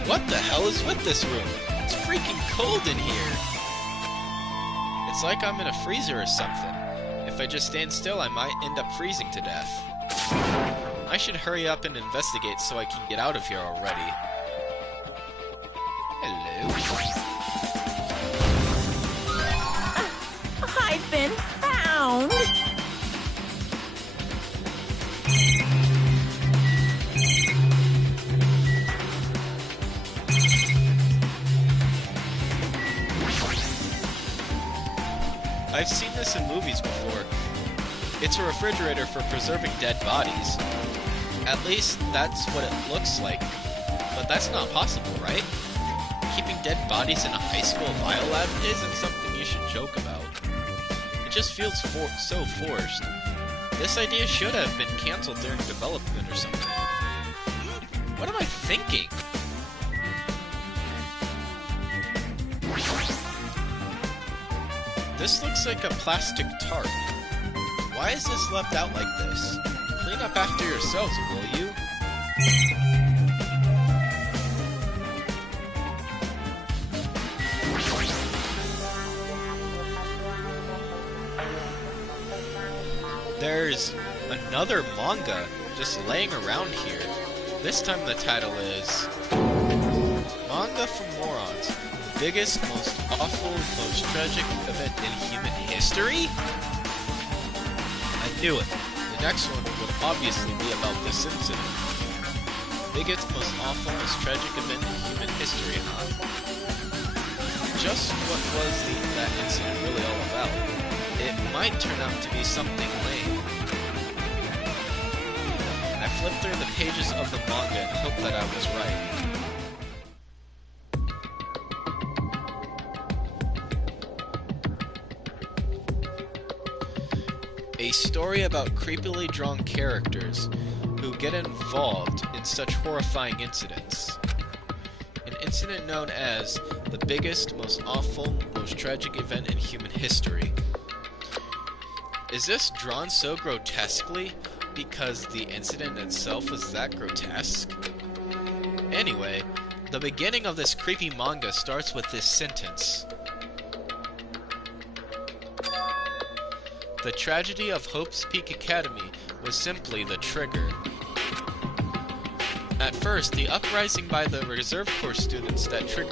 What the hell is with this room? It's freaking cold in here. It's like I'm in a freezer or something. If I just stand still, I might end up freezing to death. I should hurry up and investigate so I can get out of here already. Hello. I've been found! I've seen this in movies before. It's a refrigerator for preserving dead bodies. At least, that's what it looks like. But that's not possible, right? Keeping dead bodies in a high school biolab isn't something you should joke about. It just feels so forced. This idea should have been cancelled during development or something. What am I thinking? This looks like a plastic tarp. Why is this left out like this? Clean up after yourselves, will you? there's another manga just laying around here. This time the title is Manga for Morons, the biggest, most awful, most tragic event in human history? I knew it. The next one would obviously be about this incident. Biggest, most awful, most tragic event in human history, huh? Just what was that incident really all about? It might turn out to be something lame. I flipped through the pages of the manga and hoped that I was right. A story about creepily drawn characters who get involved in such horrifying incidents. An incident known as the biggest, most awful, most tragic event in human history. Is this drawn so grotesquely because the incident itself was that grotesque? Anyway, the beginning of this creepy manga starts with this sentence. The tragedy of Hope's Peak Academy was simply the trigger. At first, the uprising by the Reserve Corps students that triggered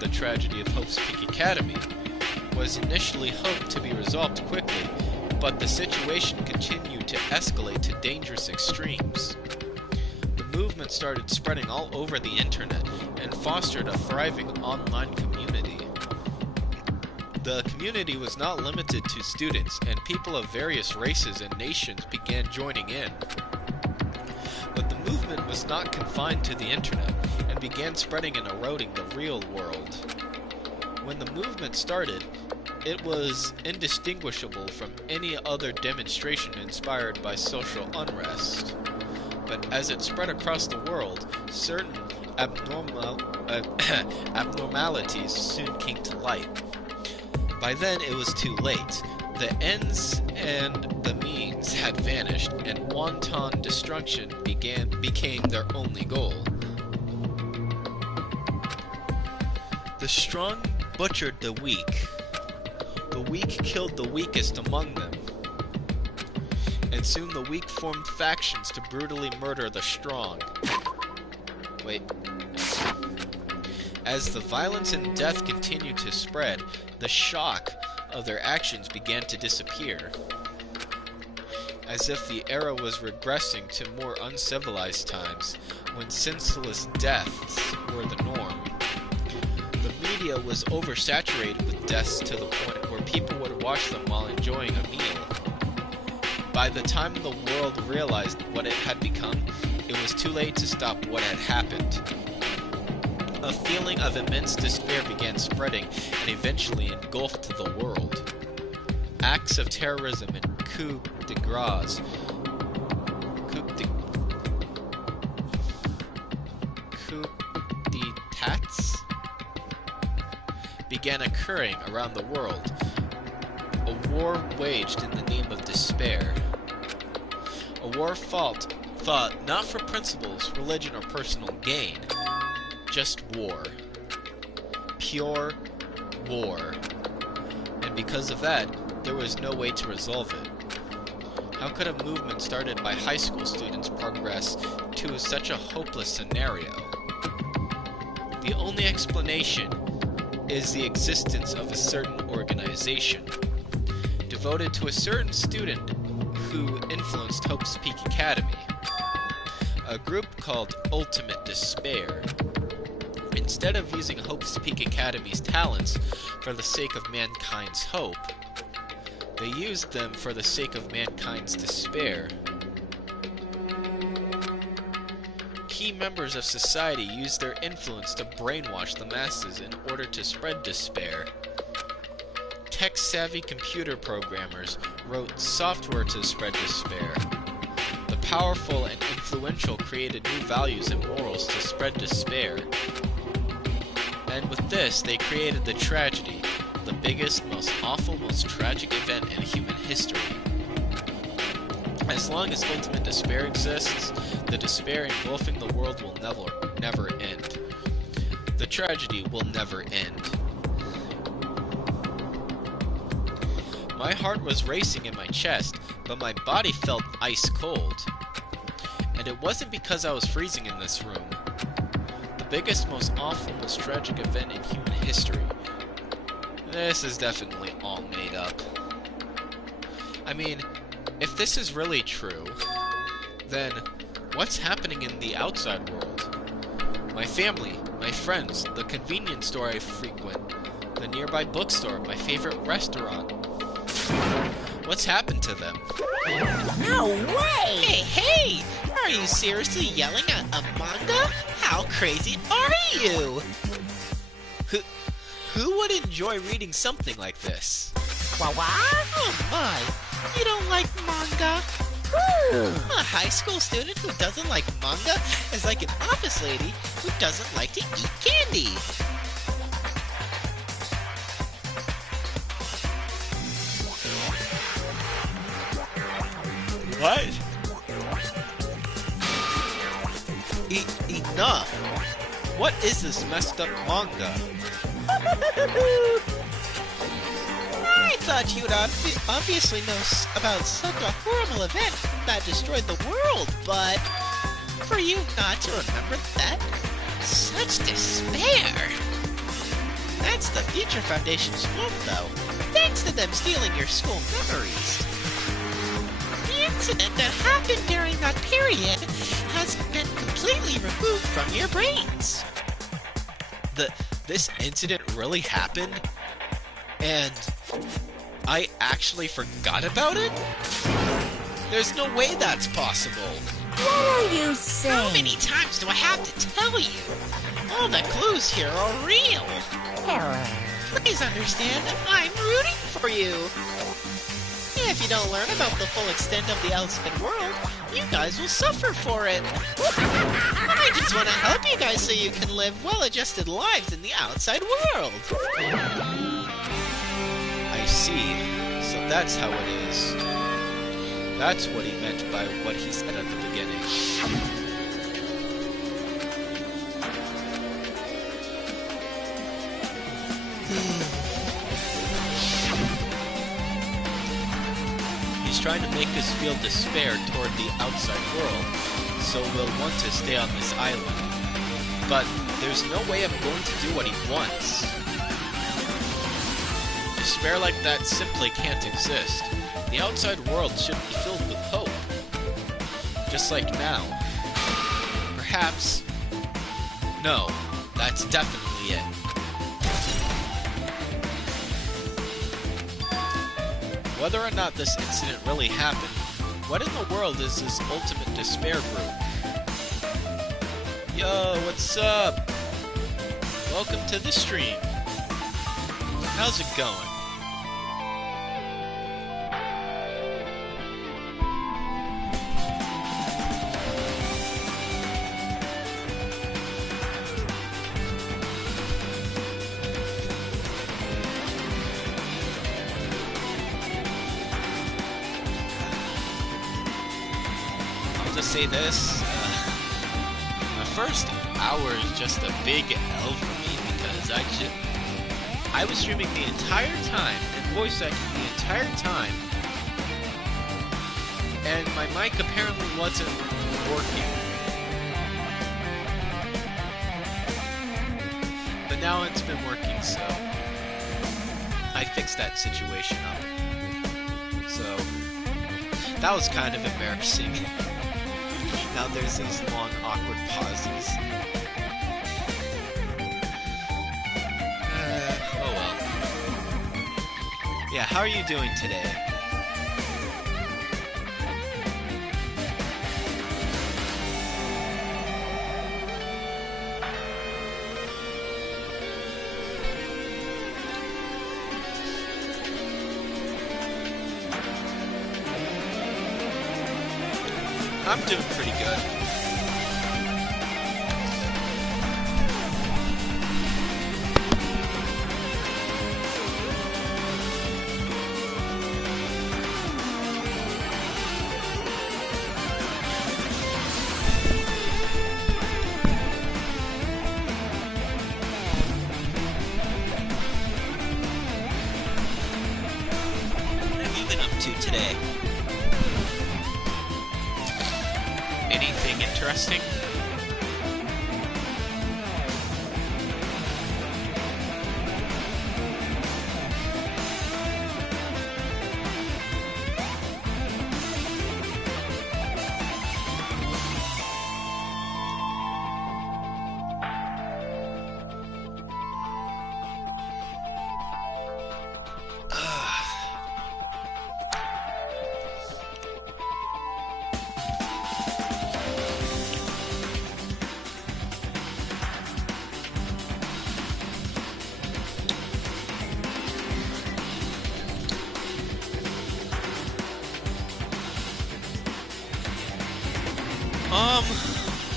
the tragedy of Hope's Peak Academy was initially hoped to be resolved quickly, but the situation continued to escalate to dangerous extremes. The movement started spreading all over the internet and fostered a thriving online community. The community was not limited to students, and people of various races and nations began joining in. But the movement was not confined to the internet, and began spreading and eroding the real world. When the movement started, it was indistinguishable from any other demonstration inspired by social unrest. But as it spread across the world, certain abnormalities soon came to light. By then it was too late. The ends and the means had vanished, and wanton destruction became their only goal. The strong butchered the weak. The weak killed the weakest among them. And soon the weak formed factions to brutally murder the strong. Wait. As the violence and death continued to spread, the shock of their actions began to disappear. As if the era was regressing to more uncivilized times, when senseless deaths were the norm. The media was oversaturated with deaths to the point where people would watch them while enjoying a meal. By the time the world realized what it had become, it was too late to stop what had happened. A feeling of immense despair began spreading and eventually engulfed the world. Acts of terrorism and coups de grace began occurring around the world. A war waged in the name of despair. A war fought not for principles, religion, or personal gain. Just war. Pure war. And because of that, there was no way to resolve it. How could a movement started by high school students progress to such a hopeless scenario? The only explanation is the existence of a certain organization, devoted to a certain student who influenced Hope's Peak Academy. A group called Ultimate Despair. Instead of using Hope's Peak Academy's talents for the sake of mankind's hope, they used them for the sake of mankind's despair. Key members of society used their influence to brainwash the masses in order to spread despair. Tech-savvy computer programmers wrote software to spread despair. The powerful and influential created new values and morals to spread despair. And with this, they created the tragedy, the biggest, most awful, most tragic event in human history. As long as ultimate despair exists, the despair engulfing the world will never end. The tragedy will never end. My heart was racing in my chest, but my body felt ice cold. And it wasn't because I was freezing in this room. The biggest, most awful, most tragic event in human history. This is definitely all made up. I mean, if this is really true, then what's happening in the outside world? My family, my friends, the convenience store I frequent, the nearby bookstore, my favorite restaurant. What's happened to them? No way! Hey, hey! Are you seriously yelling at a manga? How crazy are you? Who would enjoy reading something like this? What? Oh my! You don't like manga? A high school student who doesn't like manga is like an office lady who doesn't like to eat candy. What? Enough! What is this messed up manga? I thought you'd obviously know about such a horrible event that destroyed the world, but for you not to remember that? Such despair! That's the Future Foundation's fault, though, thanks to them stealing your school memories. The incident that happened during that period has been completely removed from your brains. This incident really happened? And I actually forgot about it? There's no way that's possible. What are you How saying? many times do I have to tell you? All the clues here are real. Hello. Please understand, I'm rooting for you. If you don't learn about the full extent of the outside world, you guys will suffer for it. I just want to help you guys so you can live well-adjusted lives in the outside world. I see. So that's how it is. That's what he meant by what he said at the beginning. He's trying to make us feel despair toward the outside world, so we'll want to stay on this island. But there's no way I'm going to do what he wants. Despair like that simply can't exist. The outside world should be filled with hope. Just like now. Perhaps... No, that's definitely it. Whether or not this incident really happened, what in the world is this ultimate despair group? Yo, what's up? Welcome to the stream. How's it going? Say this, the first hour is just a big L for me because I was streaming the entire time and voice acting the entire time, and my mic apparently wasn't working. But now it's been working, so I fixed that situation up. So that was kind of embarrassing. Now there's these long, awkward pauses. Oh well. Yeah, how are you doing today? I'm doing pretty good. today? Anything interesting?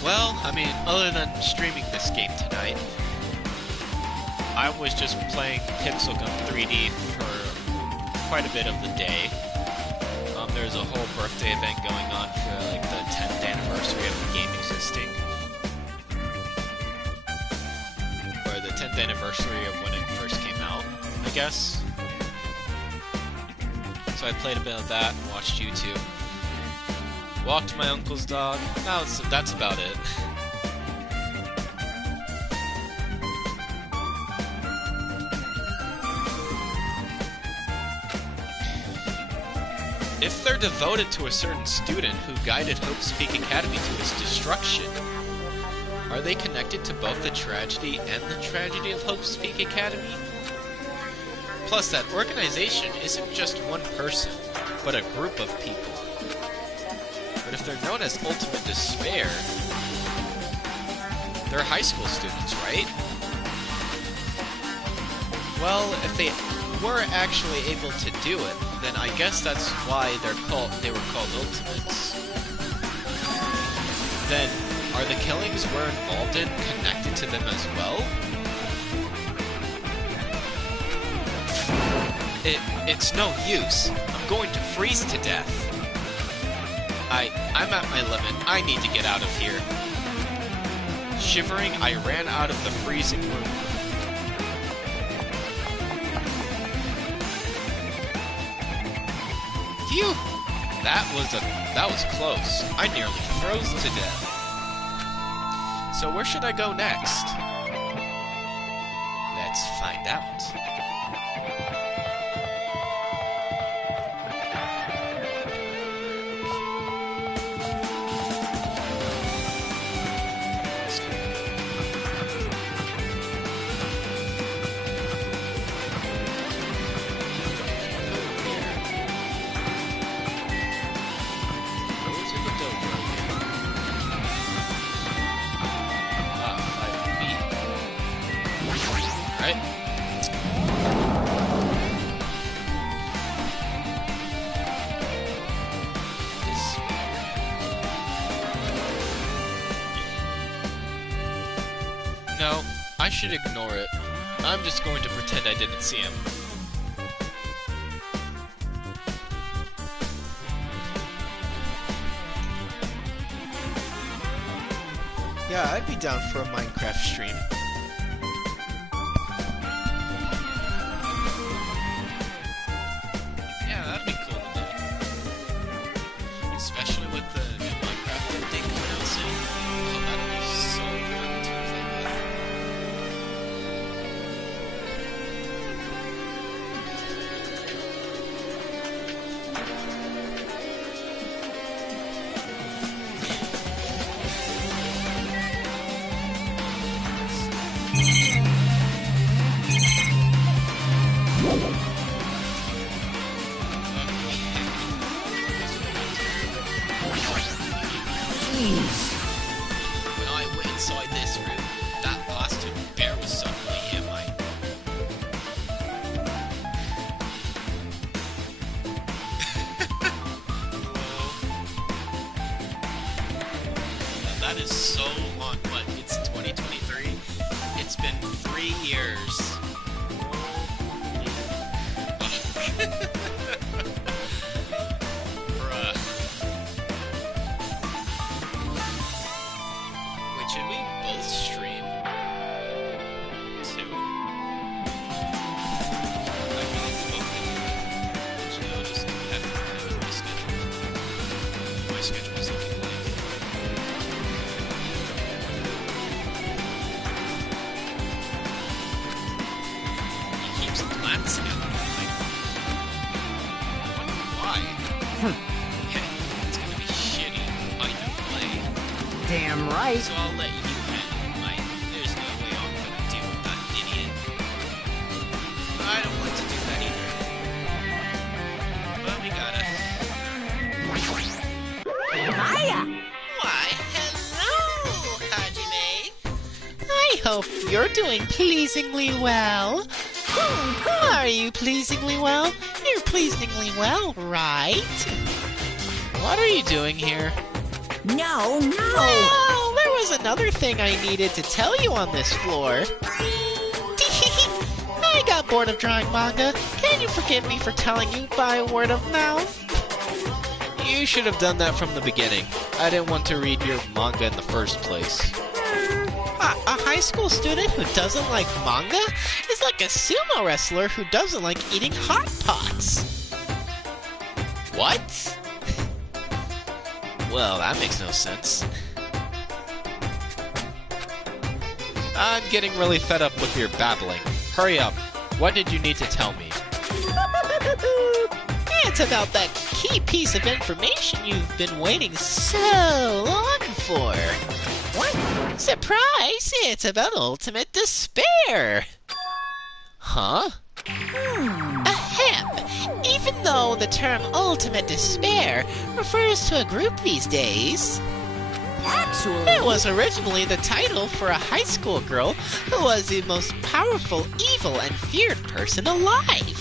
Well, I mean, other than streaming this game tonight, I was just playing Pixel Gun 3D for quite a bit of the day. There's a whole birthday event going on for like the 10th anniversary of the game existing. Or the 10th anniversary of when it first came out, I guess. So I played a bit of that and watched YouTube. Walked my uncle's dog. That's about it. If they're devoted to a certain student who guided Hope's Peak Academy to its destruction, are they connected to both the tragedy and the tragedy of Hope's Peak Academy? Plus, that organization isn't just one person, but a group of people. But if they're known as Ultimate Despair, they're high school students, right? Well, if they were actually able to do it, then I guess that's why they were called Ultimates. Then, are the killings we're involved in connected to them as well? It's no use. I'm going to freeze to death. I'm at my limit. I need to get out of here. Shivering, I ran out of the freezing room. Phew! That was close. I nearly froze to death. So where should I go next? Let's find out. No, I should ignore it. I'm just going to pretend I didn't see him. Yeah, I'd be down for a Minecraft stream. Yeah, that'd be cool to do. Especially with the new Minecraft update coming out soon. Oh, that'd be so fun to play with. When I went inside this room, that bastard bear was suddenly in my... Now that is so long. What? It's 2023? It's been 3 years. Bruh. Wait, should we both stream? Too? I feel like we both could do it. Actually, I'll just have to do it. just glancing at them. Like, I wonder why. Yeah, it's gonna be shitty. Either way. Damn right. So I'll let you handle mine. There's no way I'm gonna deal with that idiot. I don't want to do that either. But we gotta. Hiya! Why, hello, Hajime. I hope you're doing pleasingly well. Are you pleasingly well? You're pleasingly well, right? What are you doing here? No! Well, there was another thing I needed to tell you on this floor. I got bored of drawing manga. Can you forgive me for telling you by word of mouth? You should have done that from the beginning. I didn't want to read your manga in the first place. A high school student who doesn't like manga is like a sumo wrestler who doesn't like eating hot pots. What? Well, that makes no sense. I'm getting really fed up with your babbling. Hurry up. What did you need to tell me? It's about that key piece of information you've been waiting so long for. What? Surprise! It's about ultimate despair. Huh? Ahem. Even though the term ultimate despair refers to a group these days, Actually, it was originally the title for a high school girl who was the most powerful, evil, and feared person alive.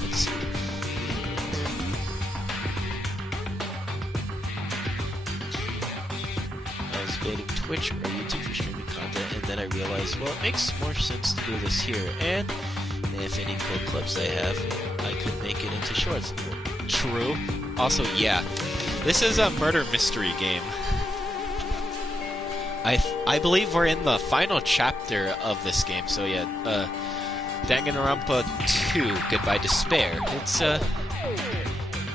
Let's see. I was debating Twitch or YouTube for streaming content, and then I realized, well, it makes more sense to do this here, and if any cool clips I have, I could make it into shorts. True. Also, yeah, this is a murder mystery game. I believe we're in the final chapter of this game, so yeah, Danganronpa 2, Goodbye Despair. It's a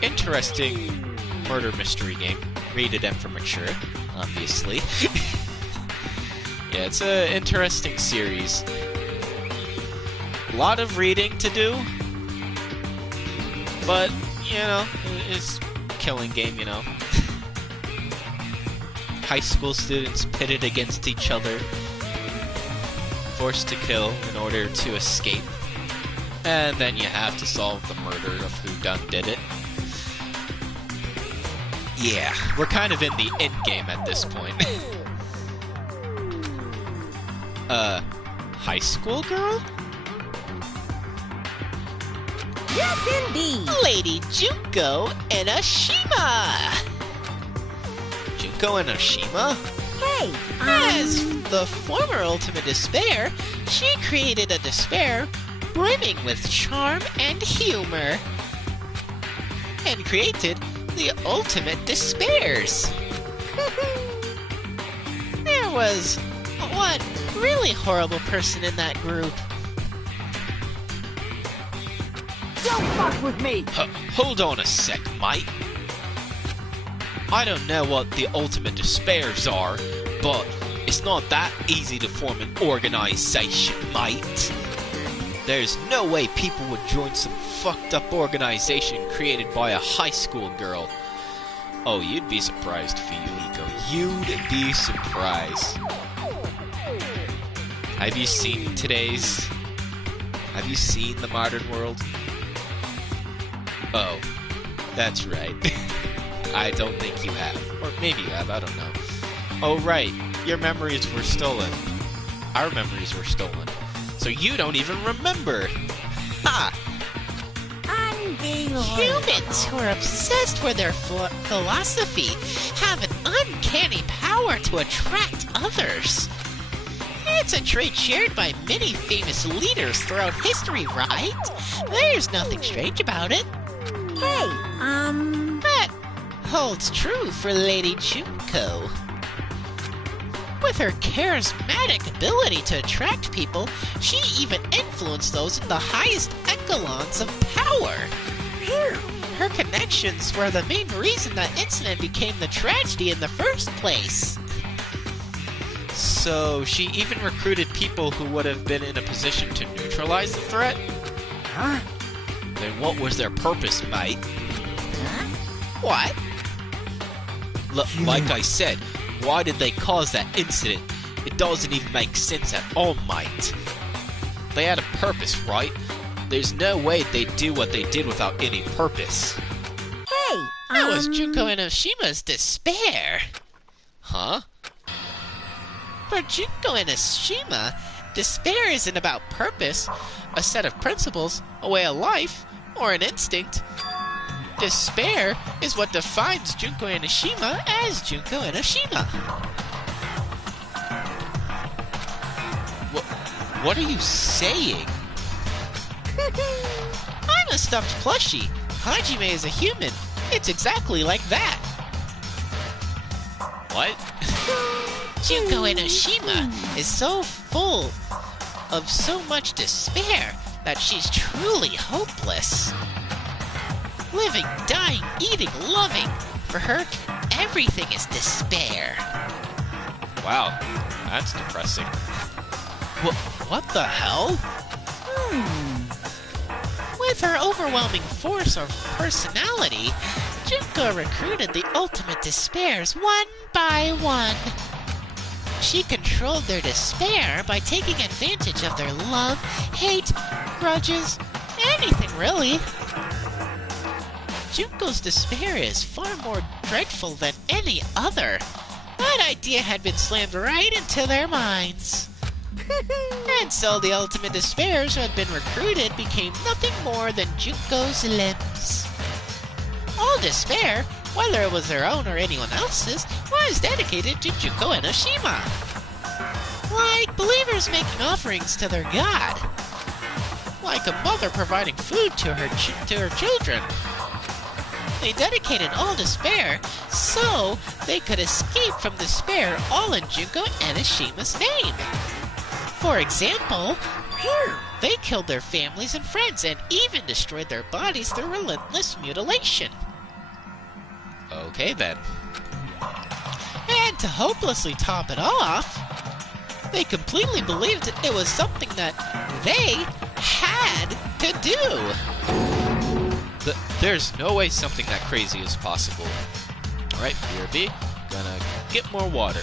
interesting murder mystery game. Rated M for mature, obviously. Yeah, it's an interesting series. A lot of reading to do, but, you know, it's a killing game, you know. High school students pitted against each other, forced to kill in order to escape, and then you have to solve the murder of who done did it. Yeah, we're kind of in the end game at this point. High school girl? yes indeed! Lady Junko Enoshima! Junko Enoshima? Hey, As the former Ultimate Despair, she created a despair brimming with charm and humor, and created the Ultimate Despairs. There was one really horrible person in that group. don't fuck with me! Hold on a sec, mate. I don't know what the Ultimate Despairs are, but it's not that easy to form an organization, mate. There's no way people would join some fucked up organization created by a high school girl. Oh, you'd be surprised, Fuyuhiko. You'd be surprised. Have you seen the modern world? Oh, that's right. I don't think you have. Or maybe you have, I don't know. Oh, right. Your memories were stolen. Our memories were stolen. So you don't even remember. Ha! Unbelievable. Humans who are obsessed with their philosophy have an uncanny power to attract others. It's a trait shared by many famous leaders throughout history, right? There's nothing strange about it. Hey, That holds true for Lady Junko. With her charismatic ability to attract people, she even influenced those in the highest echelons of power. her connections were the main reason that incident became the tragedy in the first place. So she even recruited people who would have been in a position to neutralize the threat? Huh? Then what was their purpose, mate? What? Like I said, why did they cause that incident? It doesn't even make sense at all, mate. They had a purpose, right? There's no way they'd do what they did without any purpose. Hey, It was Junko Enoshima's despair. Huh? For Junko Enoshima, despair isn't about purpose, a set of principles, a way of life, or an instinct. Despair is what defines Junko Enoshima as Junko Enoshima. What are you saying? I'm a stuffed plushie. Hajime is a human. It's exactly like that. What? Junko Enoshima is so full of so much despair that she's truly hopeless. Living, dying, eating, loving. For her, everything is despair. Wow, that's depressing. What the hell? With her overwhelming force of personality, Junko recruited the ultimate despairs one by one. She controlled their despair by taking advantage of their love, hate, grudges, anything really. Junko's despair is far more dreadful than any other. That idea had been slammed right into their minds. And so the ultimate despairs who had been recruited became nothing more than Junko's limbs. All despair, whether it was their own or anyone else's, was dedicated to Junko Enoshima. Like believers making offerings to their god. Like a mother providing food to her children. They dedicated all despair so they could escape from despair, all in Junko Enoshima's name. For example, they killed their families and friends and even destroyed their bodies through relentless mutilation. Okay then. And to hopelessly top it off, they completely believed it was something that they had to do. There's no way something that crazy is possible. Alright, BRB, gonna get more water.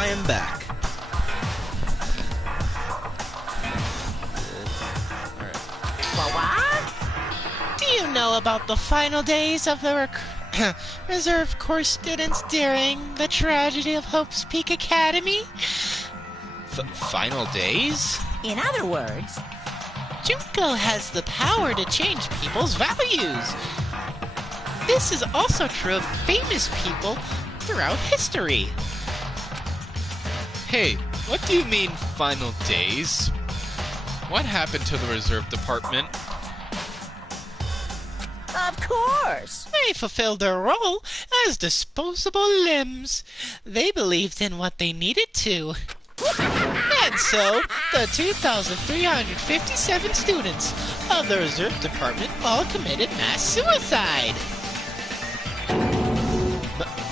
I am back. Do you know about the final days of the reserve course students during the tragedy of Hope's Peak Academy? Final days? In other words, Junko has the power to change people's values. This is also true of famous people throughout history. Hey, what do you mean, final days? What happened to the reserve department? of course. They fulfilled their role as disposable limbs. They believed in what they needed to. And so, the 2,357 students of the reserve department all committed mass suicide.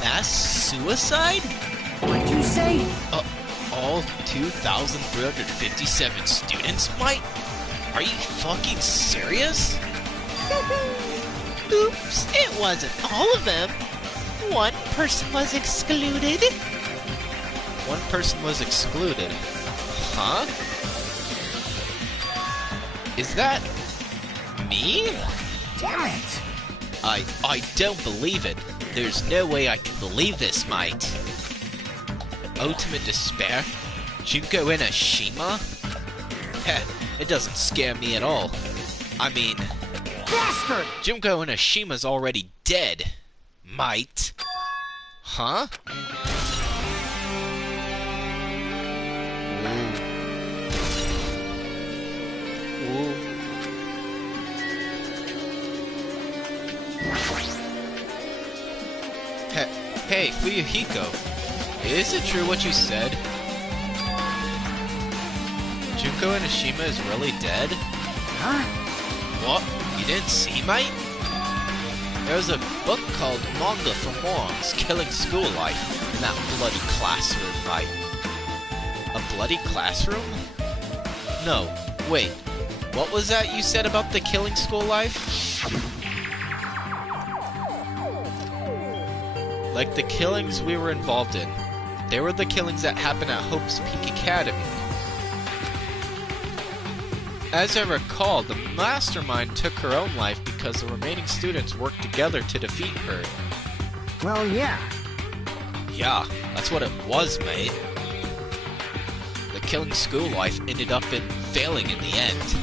Mass suicide? What'd you say? All 2,357 students might? Are you fucking serious? Oops, it wasn't all of them. One person was excluded. One person was excluded. Huh? Is that me? Damn it. I don't believe it. There's no way I can believe this, mate. Ultimate despair? Junko Enoshima? Heh, it doesn't scare me at all. I mean, Bastard! Junko Enoshima's already dead, mate. Huh? Ooh. Hey, Fuyuhiko, is it true what you said? Junko Enoshima is really dead? Huh? What? You didn't see, mate? There was a book called Manga for Morons, Killing School Life in that bloody classroom, mate. A bloody classroom? No, wait. What was that you said about the Killing School Life? Like the killings we were involved in. They were the killings that happened at Hope's Peak Academy. As I recall, the mastermind took her own life because the remaining students worked together to defeat her. Well, yeah. Yeah, that's what it was, mate. The Killing School Life ended up in failing in the end.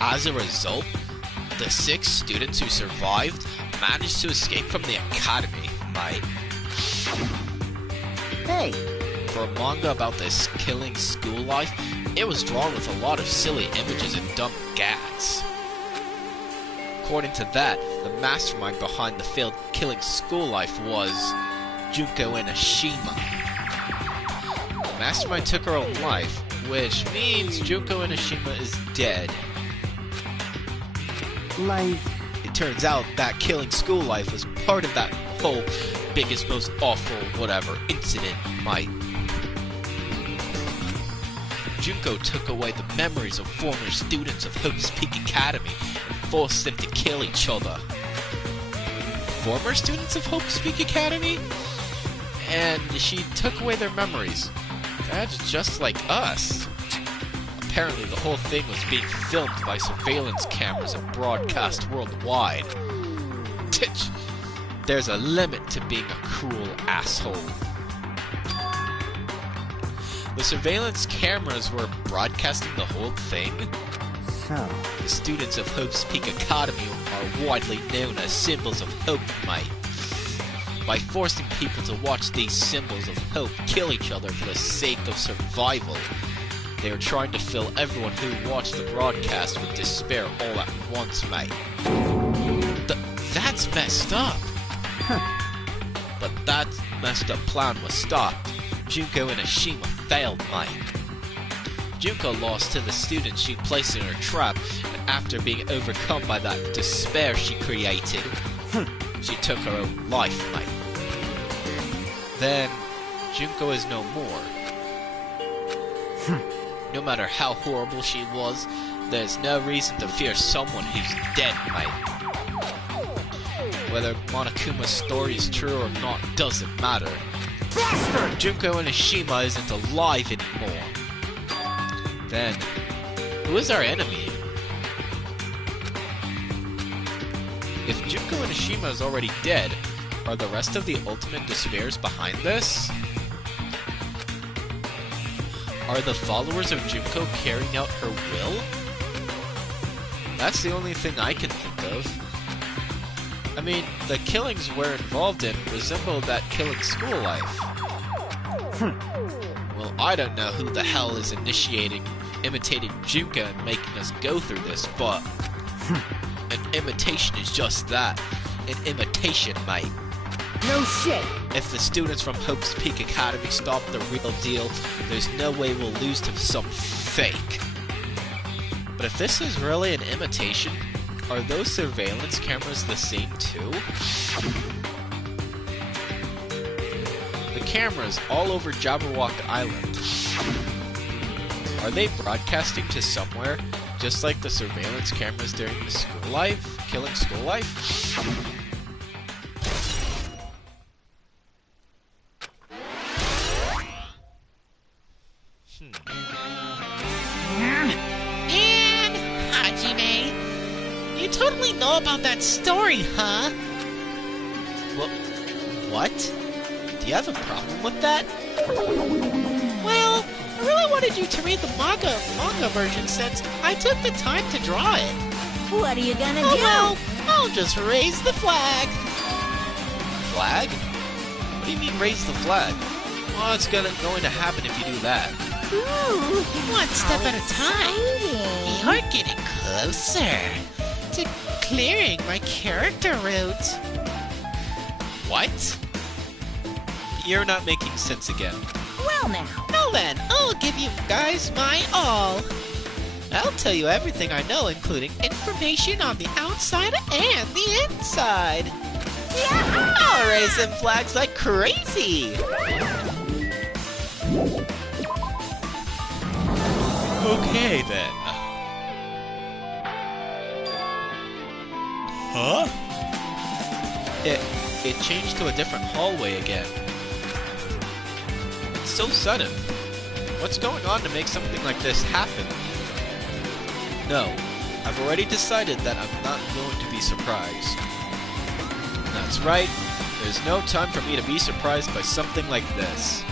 As a result, the 6 students who survived managed to escape from the academy, mate. Hey, For a manga about this Killing School Life, it was drawn with a lot of silly images and dumb gags. According to that, the mastermind behind the failed Killing School Life was Junko Enoshima. The mastermind took her own life, which means Junko Enoshima is dead. like, It turns out that Killing School Life was part of that whole biggest, most awful, whatever, incident, mate. Junko took away the memories of former students of Hope's Peak Academy and forced them to kill each other. Former students of Hope's Peak Academy? And she took away their memories. That's just like us. Apparently the whole thing was being filmed by surveillance cameras and broadcast worldwide. Tch, there's a limit to being a cruel asshole. The surveillance cameras were broadcasting the whole thing. so. The students of Hope's Peak Academy are widely known as symbols of hope, mate. By forcing people to watch these symbols of hope kill each other for the sake of survival, they are trying to fill everyone who watched the broadcast with despair all at once, mate. That's messed up. But that messed up plan was stopped. Junko Enoshima failed, mate. Junko lost to the students she placed in her trap, and after being overcome by that despair she created, she took her own life, mate. Then, Junko is no more. No matter how horrible she was, there's no reason to fear someone who's dead, mate. Whether Monokuma's story is true or not doesn't matter. Bastard! Junko Enoshima isn't alive anymore. Then, who is our enemy? If Junko Enoshima is already dead, are the rest of the Ultimate Despairs behind this? Are the followers of Junko carrying out her will? That's the only thing I can think of. I mean, the killings we're involved in resemble that killing school life. Well, I don't know who the hell is imitating Junko and making us go through this, but an imitation is just that. An imitation, mate. No shit! If the students from Hope's Peak Academy stop the real deal, there's no way we'll lose to some fake. But if this is really an imitation, are those surveillance cameras the same too? The cameras all over Jabberwock Island. Are they broadcasting to somewhere, just like the surveillance cameras during the killing school life? And Hajime, you totally know about that story, huh? What? Do you have a problem with that? Well, I really wanted you to read the manga version since I took the time to draw it. What are you gonna Oh do? well, I'll just raise the flag. Flag? What do you mean raise the flag? What's going to happen if you do that? Ooh, One step at a time. exciting. You're getting closer to clearing my character route. What? You're not making sense again. Well now. Well then, I'll give you guys my all. I'll tell you everything I know, including information on the outside and the inside. Yeah! I'll raise them flags like crazy. Okay then. Huh? It changed to a different hallway again. It's so sudden. What's going on to make something like this happen? No, I've already decided that I'm not going to be surprised. That's right, there's no time for me to be surprised by something like this.